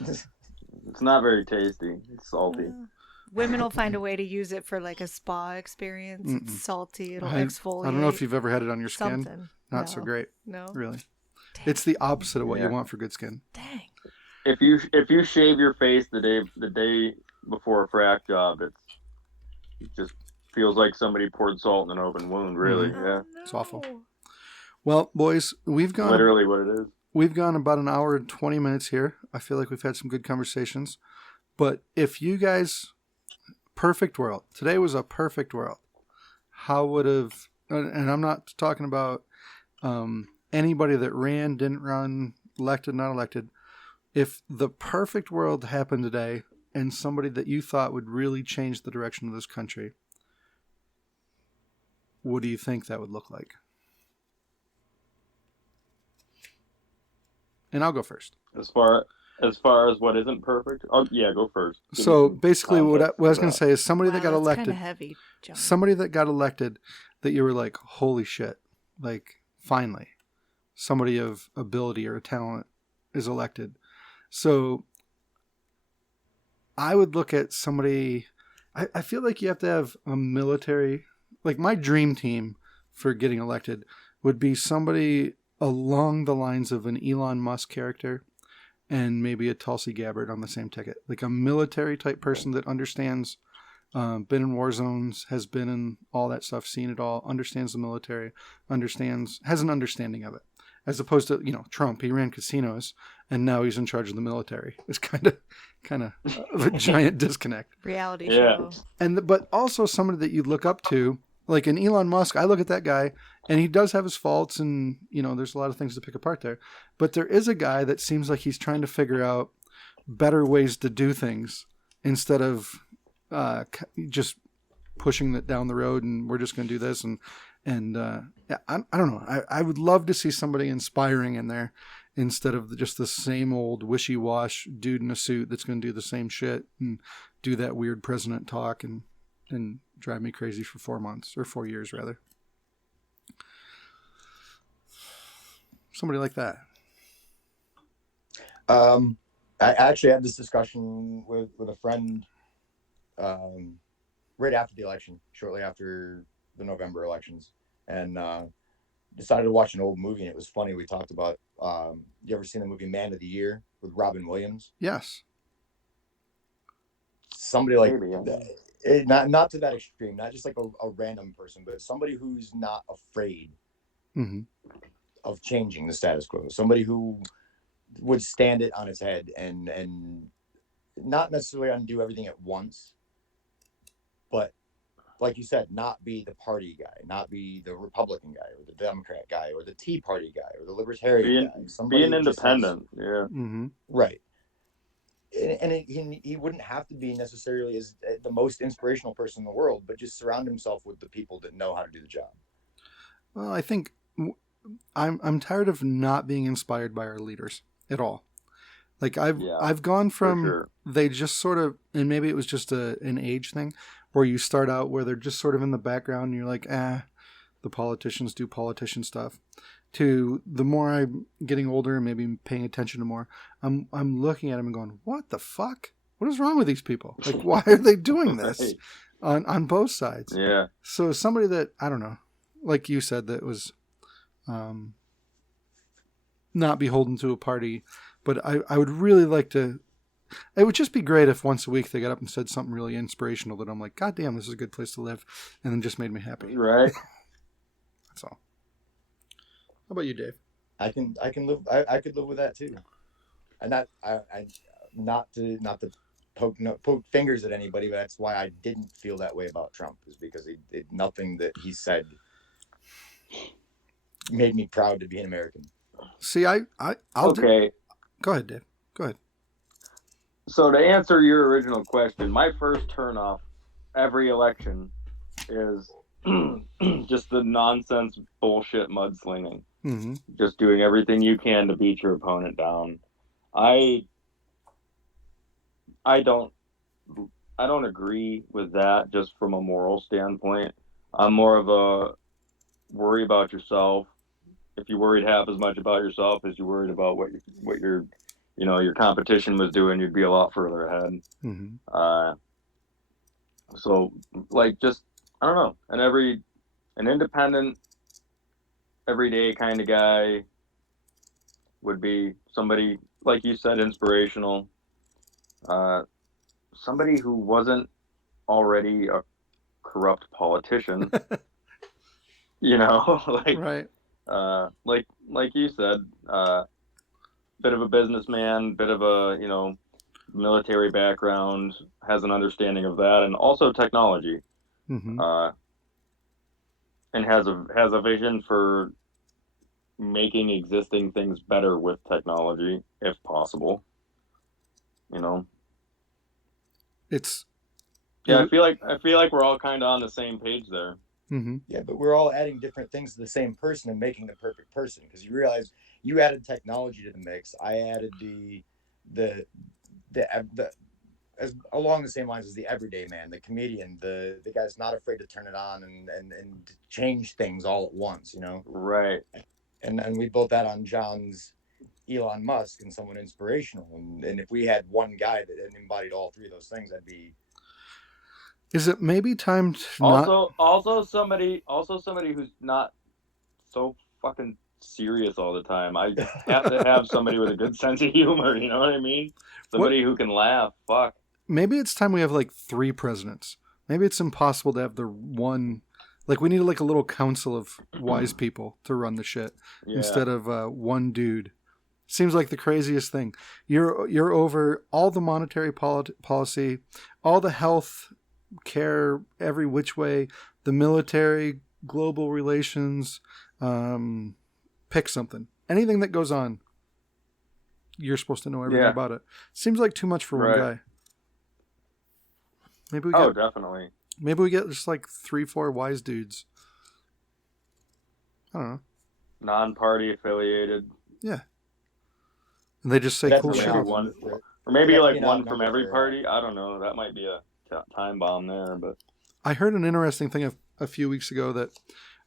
It's not very tasty. It's salty. Women will find a way to use it for like a spa experience. Mm-mm. It's salty. It'll exfoliate. I don't know if you've ever had it on your skin. Something. Not so great. No. Really. Dang. It's the opposite of what you want for good skin. Dang. If you shave your face the day before a frac job, it just feels like somebody poured salt in an open wound. Really, Mm-hmm. yeah. No. It's awful. Well, boys, we've gone Literally what it is. We've gone about an hour and 20 minutes here. I feel like we've had some good conversations. But if you guys, perfect world. Today was a perfect world. How would have, and I'm not talking about anybody that ran, didn't run, elected, not elected. If the perfect world happened today and somebody that you thought would really change the direction of this country, what do you think that would look like? And I'll go first. As far as what isn't perfect, oh yeah, go first. So basically, what I was going to say is somebody that got that's elected. Kind of heavy, John. Somebody that got elected that you were like, holy shit! Like finally, somebody of ability or talent is elected. So I would look at somebody. I feel like you have to have a military. Like my dream team for getting elected would be somebody along the lines of an Elon Musk character and maybe a Tulsi Gabbard on the same ticket. Like a military type person that understands, been in war zones, has been in all that stuff, seen it all, understands the military, has an understanding of it. As opposed to, Trump, he ran casinos and now he's in charge of the military. It's kind of a giant disconnect. Reality show. But also somebody that you look up to, like an Elon Musk. I look at that guy and he does have his faults and, there's a lot of things to pick apart there. But there is a guy that seems like he's trying to figure out better ways to do things instead of just pushing it down the road and we're just going to do this. I don't know. I would love to see somebody inspiring in there instead of just the same old wishy-wash dude in a suit that's going to do the same shit and do that weird president talk and drive me crazy for 4 months or 4 years rather. Somebody like that. I actually had this discussion with a friend right after the election, shortly after the November elections, and decided to watch an old movie. And it was funny. We talked about, you ever seen the movie Man of the Year with Robin Williams? Yes. Somebody like that, not to that extreme, not just like a random person, but somebody who's not afraid of changing the status quo. Somebody who would stand it on its head and not necessarily undo everything at once, but like you said, not be the party guy, not be the Republican guy or the Democrat guy or the Tea Party guy or the Libertarian guy. Be an independent, right. And he wouldn't have to be necessarily as the most inspirational person in the world, but just surround himself with the people that know how to do the job. Well, I think I'm tired of not being inspired by our leaders at all. Like I've gone from they just sort of, and maybe it was just an age thing where you start out where they're just sort of in the background and you're like, the politicians do politician stuff, to the more I'm getting older and maybe paying attention to more, I'm looking at them and going, what the fuck? What is wrong with these people? Like, why are they doing this on both sides? Yeah. So somebody that, I don't know, like you said, that was not beholden to a party, But I would really like to. It would just be great if once a week they got up and said something really inspirational that I'm like, God damn, this is a good place to live, and then just made me happy. Right. That's all. How about you, Dave? I can live. I could live with that too, and not to poke fingers at anybody, but that's why I didn't feel that way about Trump, is because nothing that he said made me proud to be an American. See, I'll Okay. Go ahead, Dave. Go ahead. So to answer your original question, my first turnoff every election is just the nonsense bullshit mudslinging. Mm-hmm. Just doing everything you can to beat your opponent down. I don't agree with that just from a moral standpoint. I'm more of a worry about yourself. If you worried half as much about yourself as you worried about what your your competition was doing, you'd be a lot further ahead. Mm-hmm. So like, just, I don't know, an independent, everyday kind of guy would be somebody, like you said, inspirational. Somebody who wasn't already a corrupt politician. Like, Right. Like you said, bit of a businessman, bit of a military background, has an understanding of that, and also technology, Mm-hmm. and has a vision for making existing things better with technology, if possible. It's I feel like we're all kind of on the same page there. Mm-hmm. Yeah, but we're all adding different things to the same person and making the perfect person, because you realize you added technology to the mix. I added the as along the same lines as the everyday man, the comedian, the guy's not afraid to turn it on and change things all at once, Right. And we built that on John's Elon Musk and someone inspirational. And if we had one guy that embodied all three of those things, that'd be. Is it maybe time to also somebody who's not so fucking serious all the time. I have to have somebody with a good sense of humor, you know what I mean? Somebody who can laugh. Fuck. Maybe it's time we have like 3 presidents. Maybe it's impossible to have the one. Like, we need like a little council of wise people to run the shit instead of one dude. Seems like the craziest thing. You're over all the monetary policy, all the health care, every which way, the military, global relations. Pick something. Anything that goes on, you're supposed to know everything about it. Seems like too much for one guy. Maybe we get, definitely. Maybe we get just like 3-4 wise dudes. I don't know. Non-party affiliated. Yeah. And they just say cool shit. Or maybe like one from every party. I don't know. That might be a time bomb there. But I heard an interesting thing a few weeks ago that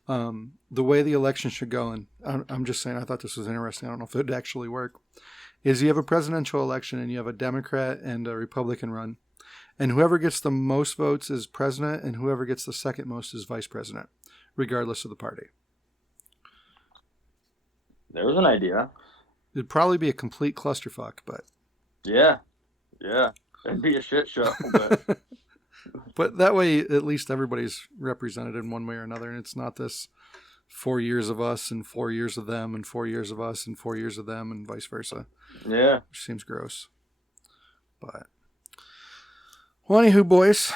the way the election should go, and I'm just saying I thought this was interesting. I don't know if it would actually work, is you have a presidential election and you have a Democrat and a Republican run. And whoever gets the most votes is president, and whoever gets the second most is vice president, regardless of the party. There's an idea. It'd probably be a complete clusterfuck, but... Yeah. It'd be a shit show, but... But that way, at least everybody's represented in one way or another, and it's not this 4 years of us and 4 years of them and 4 years of us and 4 years of them and vice versa. Yeah. Which seems gross. But... Well, anywho, boys,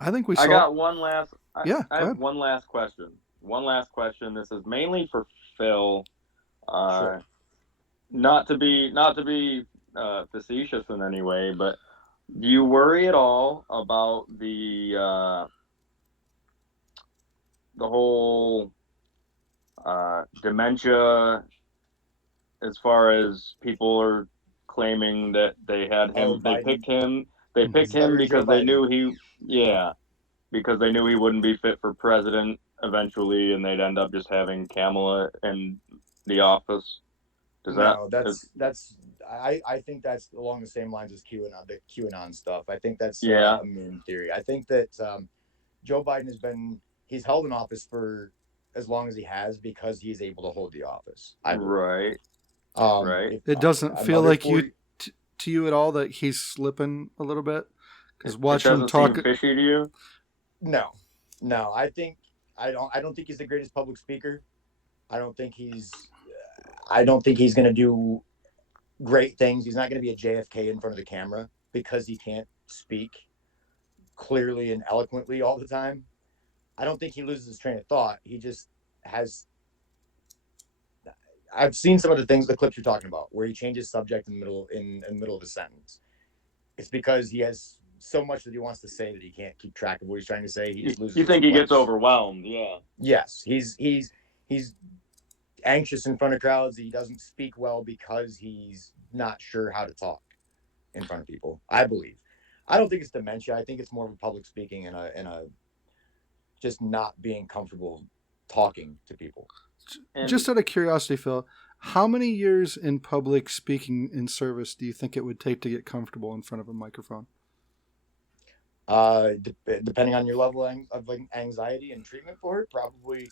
I think I got one last. I have one last question. One last question. This is mainly for Phil. Sure. Not to be facetious in any way, but do you worry at all about the whole dementia, as far as people are claiming that they had him, they picked him. They picked him because they knew because they knew he wouldn't be fit for president eventually, and they'd end up just having Kamala in the office. I think that's along the same lines as the QAnon stuff. I think that's a mean theory. I think that Joe Biden he's held in office for as long as he has because he's able to hold the office. Right. Right. It doesn't feel another like 40 to you at all that he's slipping a little bit? Because It watching him doesn't talk, seem fishy to you. No, no. I don't think he's the greatest public speaker. I don't think he's going to do great things. He's not going to be a JFK in front of the camera because he can't speak clearly and eloquently all the time. I don't think he loses his train of thought. He just has. I've seen some of the clips you're talking about, where he changes subject in the middle of a sentence. It's because he has so much that he wants to say that he can't keep track of what he's trying to say. He just loses. You think he his gets place. overwhelmed? Yeah. Yes, he's anxious in front of crowds. He doesn't speak well because he's not sure how to talk in front of people. I believe. I don't think it's dementia. I think it's more of a public speaking and a just not being comfortable talking to people. And just out of curiosity, Phil, how many years in public speaking in service do you think it would take to get comfortable in front of a microphone? Depending on your level of like anxiety and treatment for it, probably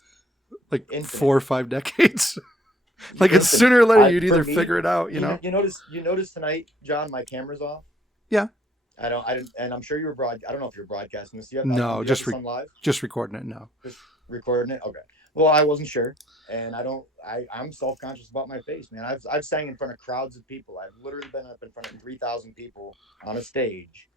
like infinite. 4 or 5 decades. Like it's sooner or later you'd either figure it out, you know. You notice tonight, John, my camera's off. Yeah. I didn't, and I'm sure you were I don't know if you're broadcasting this. No, just live. Just recording it now. Just recording it. Okay. Well, I wasn't sure, and I'm self-conscious about my face, man. I've sang in front of crowds of people. I've literally been up in front of 3,000 people on a stage,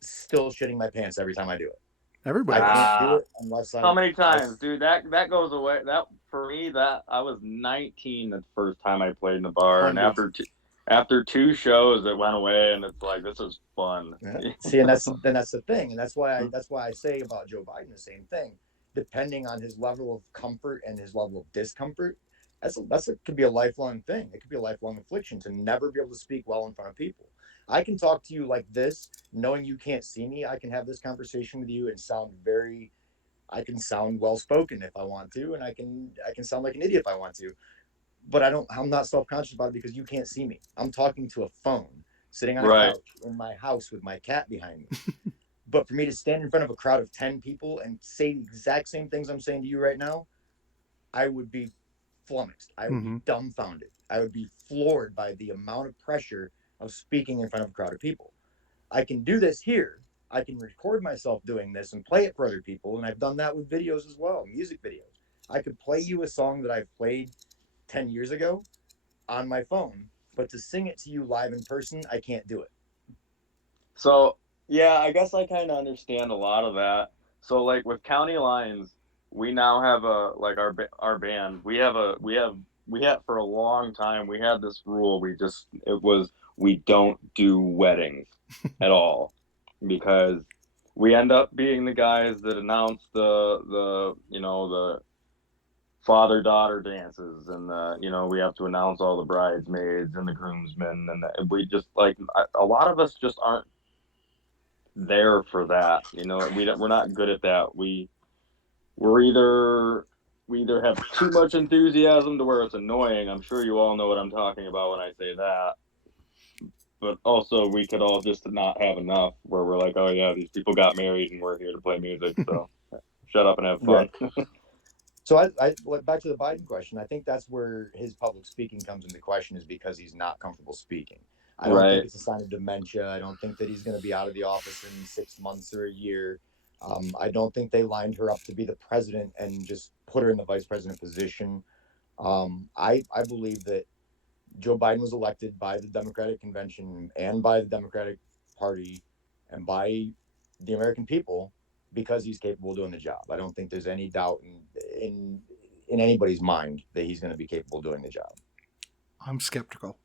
still shitting my pants every time I do it. Everybody. I can't do it unless I. How many times, dude? That goes away. That for me, that I was 19 the first time I played in the bar, and after 2 shows, it went away, and it's like this is fun. Yeah. See, and that's the thing, and that's why I say about Joe Biden the same thing. Depending on his level of comfort and his level of discomfort, could be a lifelong thing. It could be a lifelong affliction to never be able to speak well in front of people. I can talk to you like this, knowing you can't see me. I can have this conversation with you and I can sound well spoken if I want to, and I can sound like an idiot if I want to. But I'm not self-conscious about it because you can't see me. I'm talking to a phone, sitting on a couch in my house with my cat behind me. But for me to stand in front of a crowd of 10 people and say the exact same things I'm saying to you right now, I would be flummoxed. I would be dumbfounded. I would be floored by the amount of pressure of speaking in front of a crowd of people. I can do this here. I can record myself doing this and play it for other people. And I've done that with videos as well, music videos. I could play you a song that I've played 10 years ago on my phone, but to sing it to you live in person, I can't do it. So, yeah, I guess I kind of understand a lot of that. So, like with County Lines, we now have our band. We have for a long time. We had this rule. We don't do weddings at all because we end up being the guys that announce the father-daughter dances, and we have to announce all the bridesmaids and the groomsmen, and we just a lot of us just aren't there for that. We're not good at that. We either have too much enthusiasm to where it's annoying. I'm sure you all know what I'm talking about when I say that. But also we could all just not have enough where we're like, oh yeah, these people got married and we're here to play music, so shut up and have fun. Right. So I back to the Biden question. I think that's where his public speaking comes into question, is because he's not comfortable speaking. I don't think it's a sign of dementia. I don't think that he's going to be out of the office in 6 months or a year. I don't think they lined her up to be the president and just put her in the vice president position. I believe that Joe Biden was elected by the Democratic Convention and by the Democratic Party and by the American people because he's capable of doing the job. I don't think there's any doubt in anybody's mind that he's going to be capable of doing the job. I'm skeptical.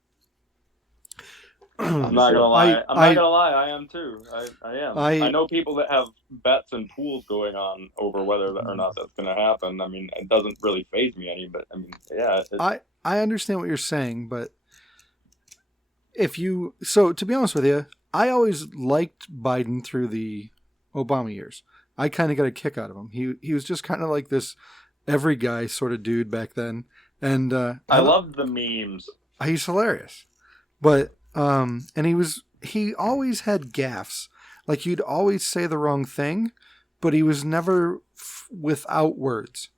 I'm not gonna lie. I am too. I am. I know people that have bets and pools going on over whether or not that's going to happen. I mean, it doesn't really faze me any, but I mean, yeah. I understand what you're saying, but to be honest with you, I always liked Biden through the Obama years. I kind of got a kick out of him. He was just kind of like this every guy sort of dude back then, and I loved the memes. He's hilarious, but and he always had gaffes. Like you'd always say the wrong thing, but he was never without words.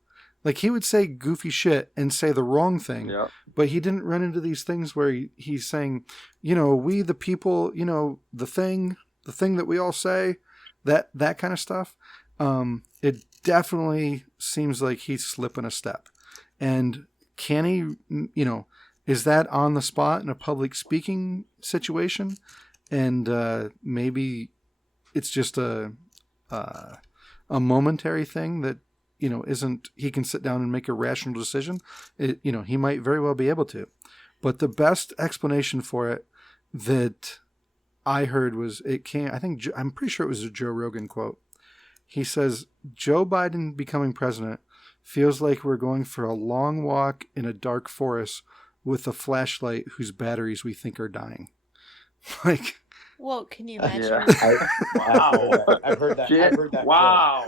Like he would say goofy shit and say the wrong thing, Yeah. but he didn't run into these things where he's saying, we the people, the thing that we all say, that kind of stuff. It definitely seems like he's slipping a step. And can he, is that on the spot in a public speaking situation? And maybe it's just a momentary thing that, isn't, he can sit down and make a rational decision. He might very well be able to. But the best explanation for it that I heard was I'm pretty sure it was a Joe Rogan quote. He says, Joe Biden becoming president feels like we're going for a long walk in a dark forest with a flashlight whose batteries we think are dying. Like, well, can you imagine? Yeah. Wow. I've heard that. Shit. I've heard that. Wow.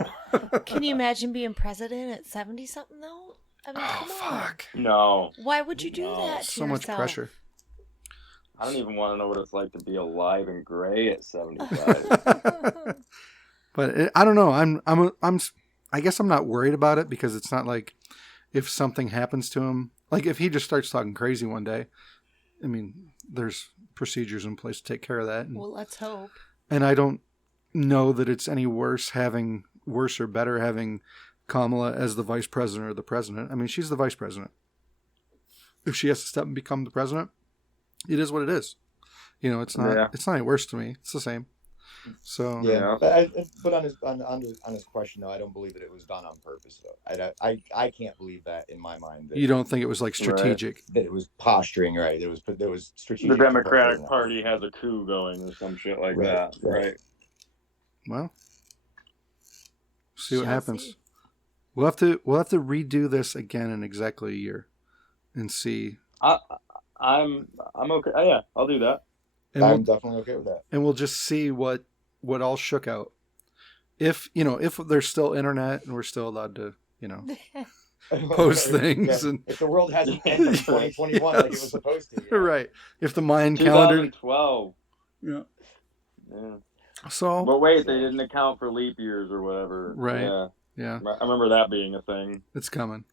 Can you imagine being president at 70 something though? I mean, come on. fuck. No. Why would you do No. that to So much yourself? pressure. I don't even want to know what it's like to be alive and gray at 75. But I don't know. I guess I'm not worried about it because it's not like if something happens to him, like if he just starts talking crazy one day, I mean, there's procedures in place to take care of that. Well, let's hope. And I don't know that it's any worse or better having Kamala as the vice president or the president. I mean, she's the vice president. If she has to step and become the president, it is what it is. It's not It's not any worse to me. It's the same. So Yeah, but on his question though, I don't believe that it was done on purpose though. I can't believe that in my mind. You don't think it was like strategic? Right. That it was posturing, right? There was strategic. The Democratic Party has a coup going or some shit like that, right? Well, see what Shall happens. see. We'll have to redo this again in exactly a year, and see. I'm okay. Oh, yeah, I'll do that. And I'm definitely okay with that. and we'll just see what all shook out. If there's still internet and we're still allowed to post things, and if the world hasn't ended in 2021 like it was supposed to, right? If the Mayan calendar, 2012. yeah. Yeah. So, But wait, they didn't account for leap years or whatever. Right. Yeah, I remember that being a thing. it's coming.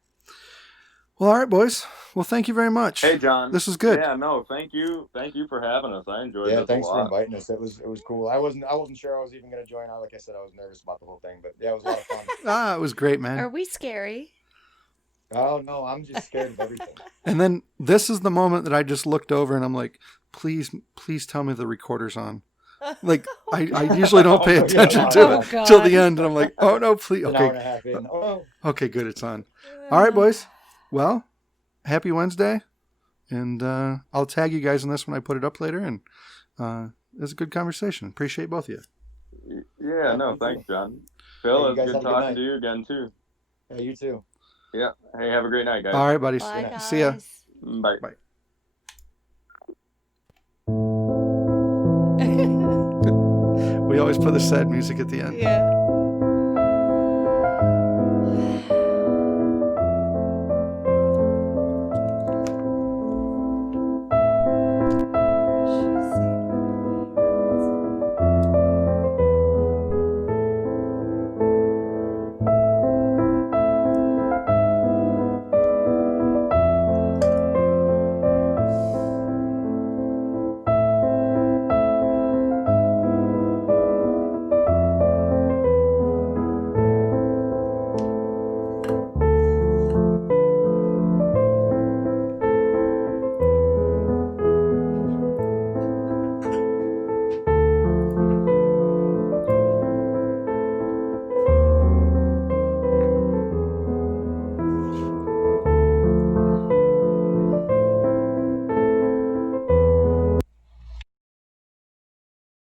Well, all right, boys. Well, thank you very much. Hey, John. This was good. Yeah, no, thank you for having us. I enjoyed it. Yeah, a thanks for lot. inviting us. It was cool. I wasn't sure I was even going to join. Like I said, I was nervous about the whole thing, but yeah, it was a lot of fun. It was great, man. Are we scary? Oh no, I'm just scared of everything. And then this is the moment that I just looked over and I'm like, please tell me the recorder's on. Like I usually don't pay attention to it God. till the end, and I'm like, oh no, please. An hour and a half in. Oh. Okay, good, it's on. All right, boys. Well, happy Wednesday, and I'll tag you guys in this when I put it up later. And it was a good conversation. Appreciate both of you. Yeah, no, thanks, John. Phil, Hey, you it's guys good have a good talking night. to you again too. Yeah, you too. Yeah. Hey, have a great night, guys. All right, buddies. Bye, guys. See ya. Bye. Bye. We always put the sad music at the end. Yeah.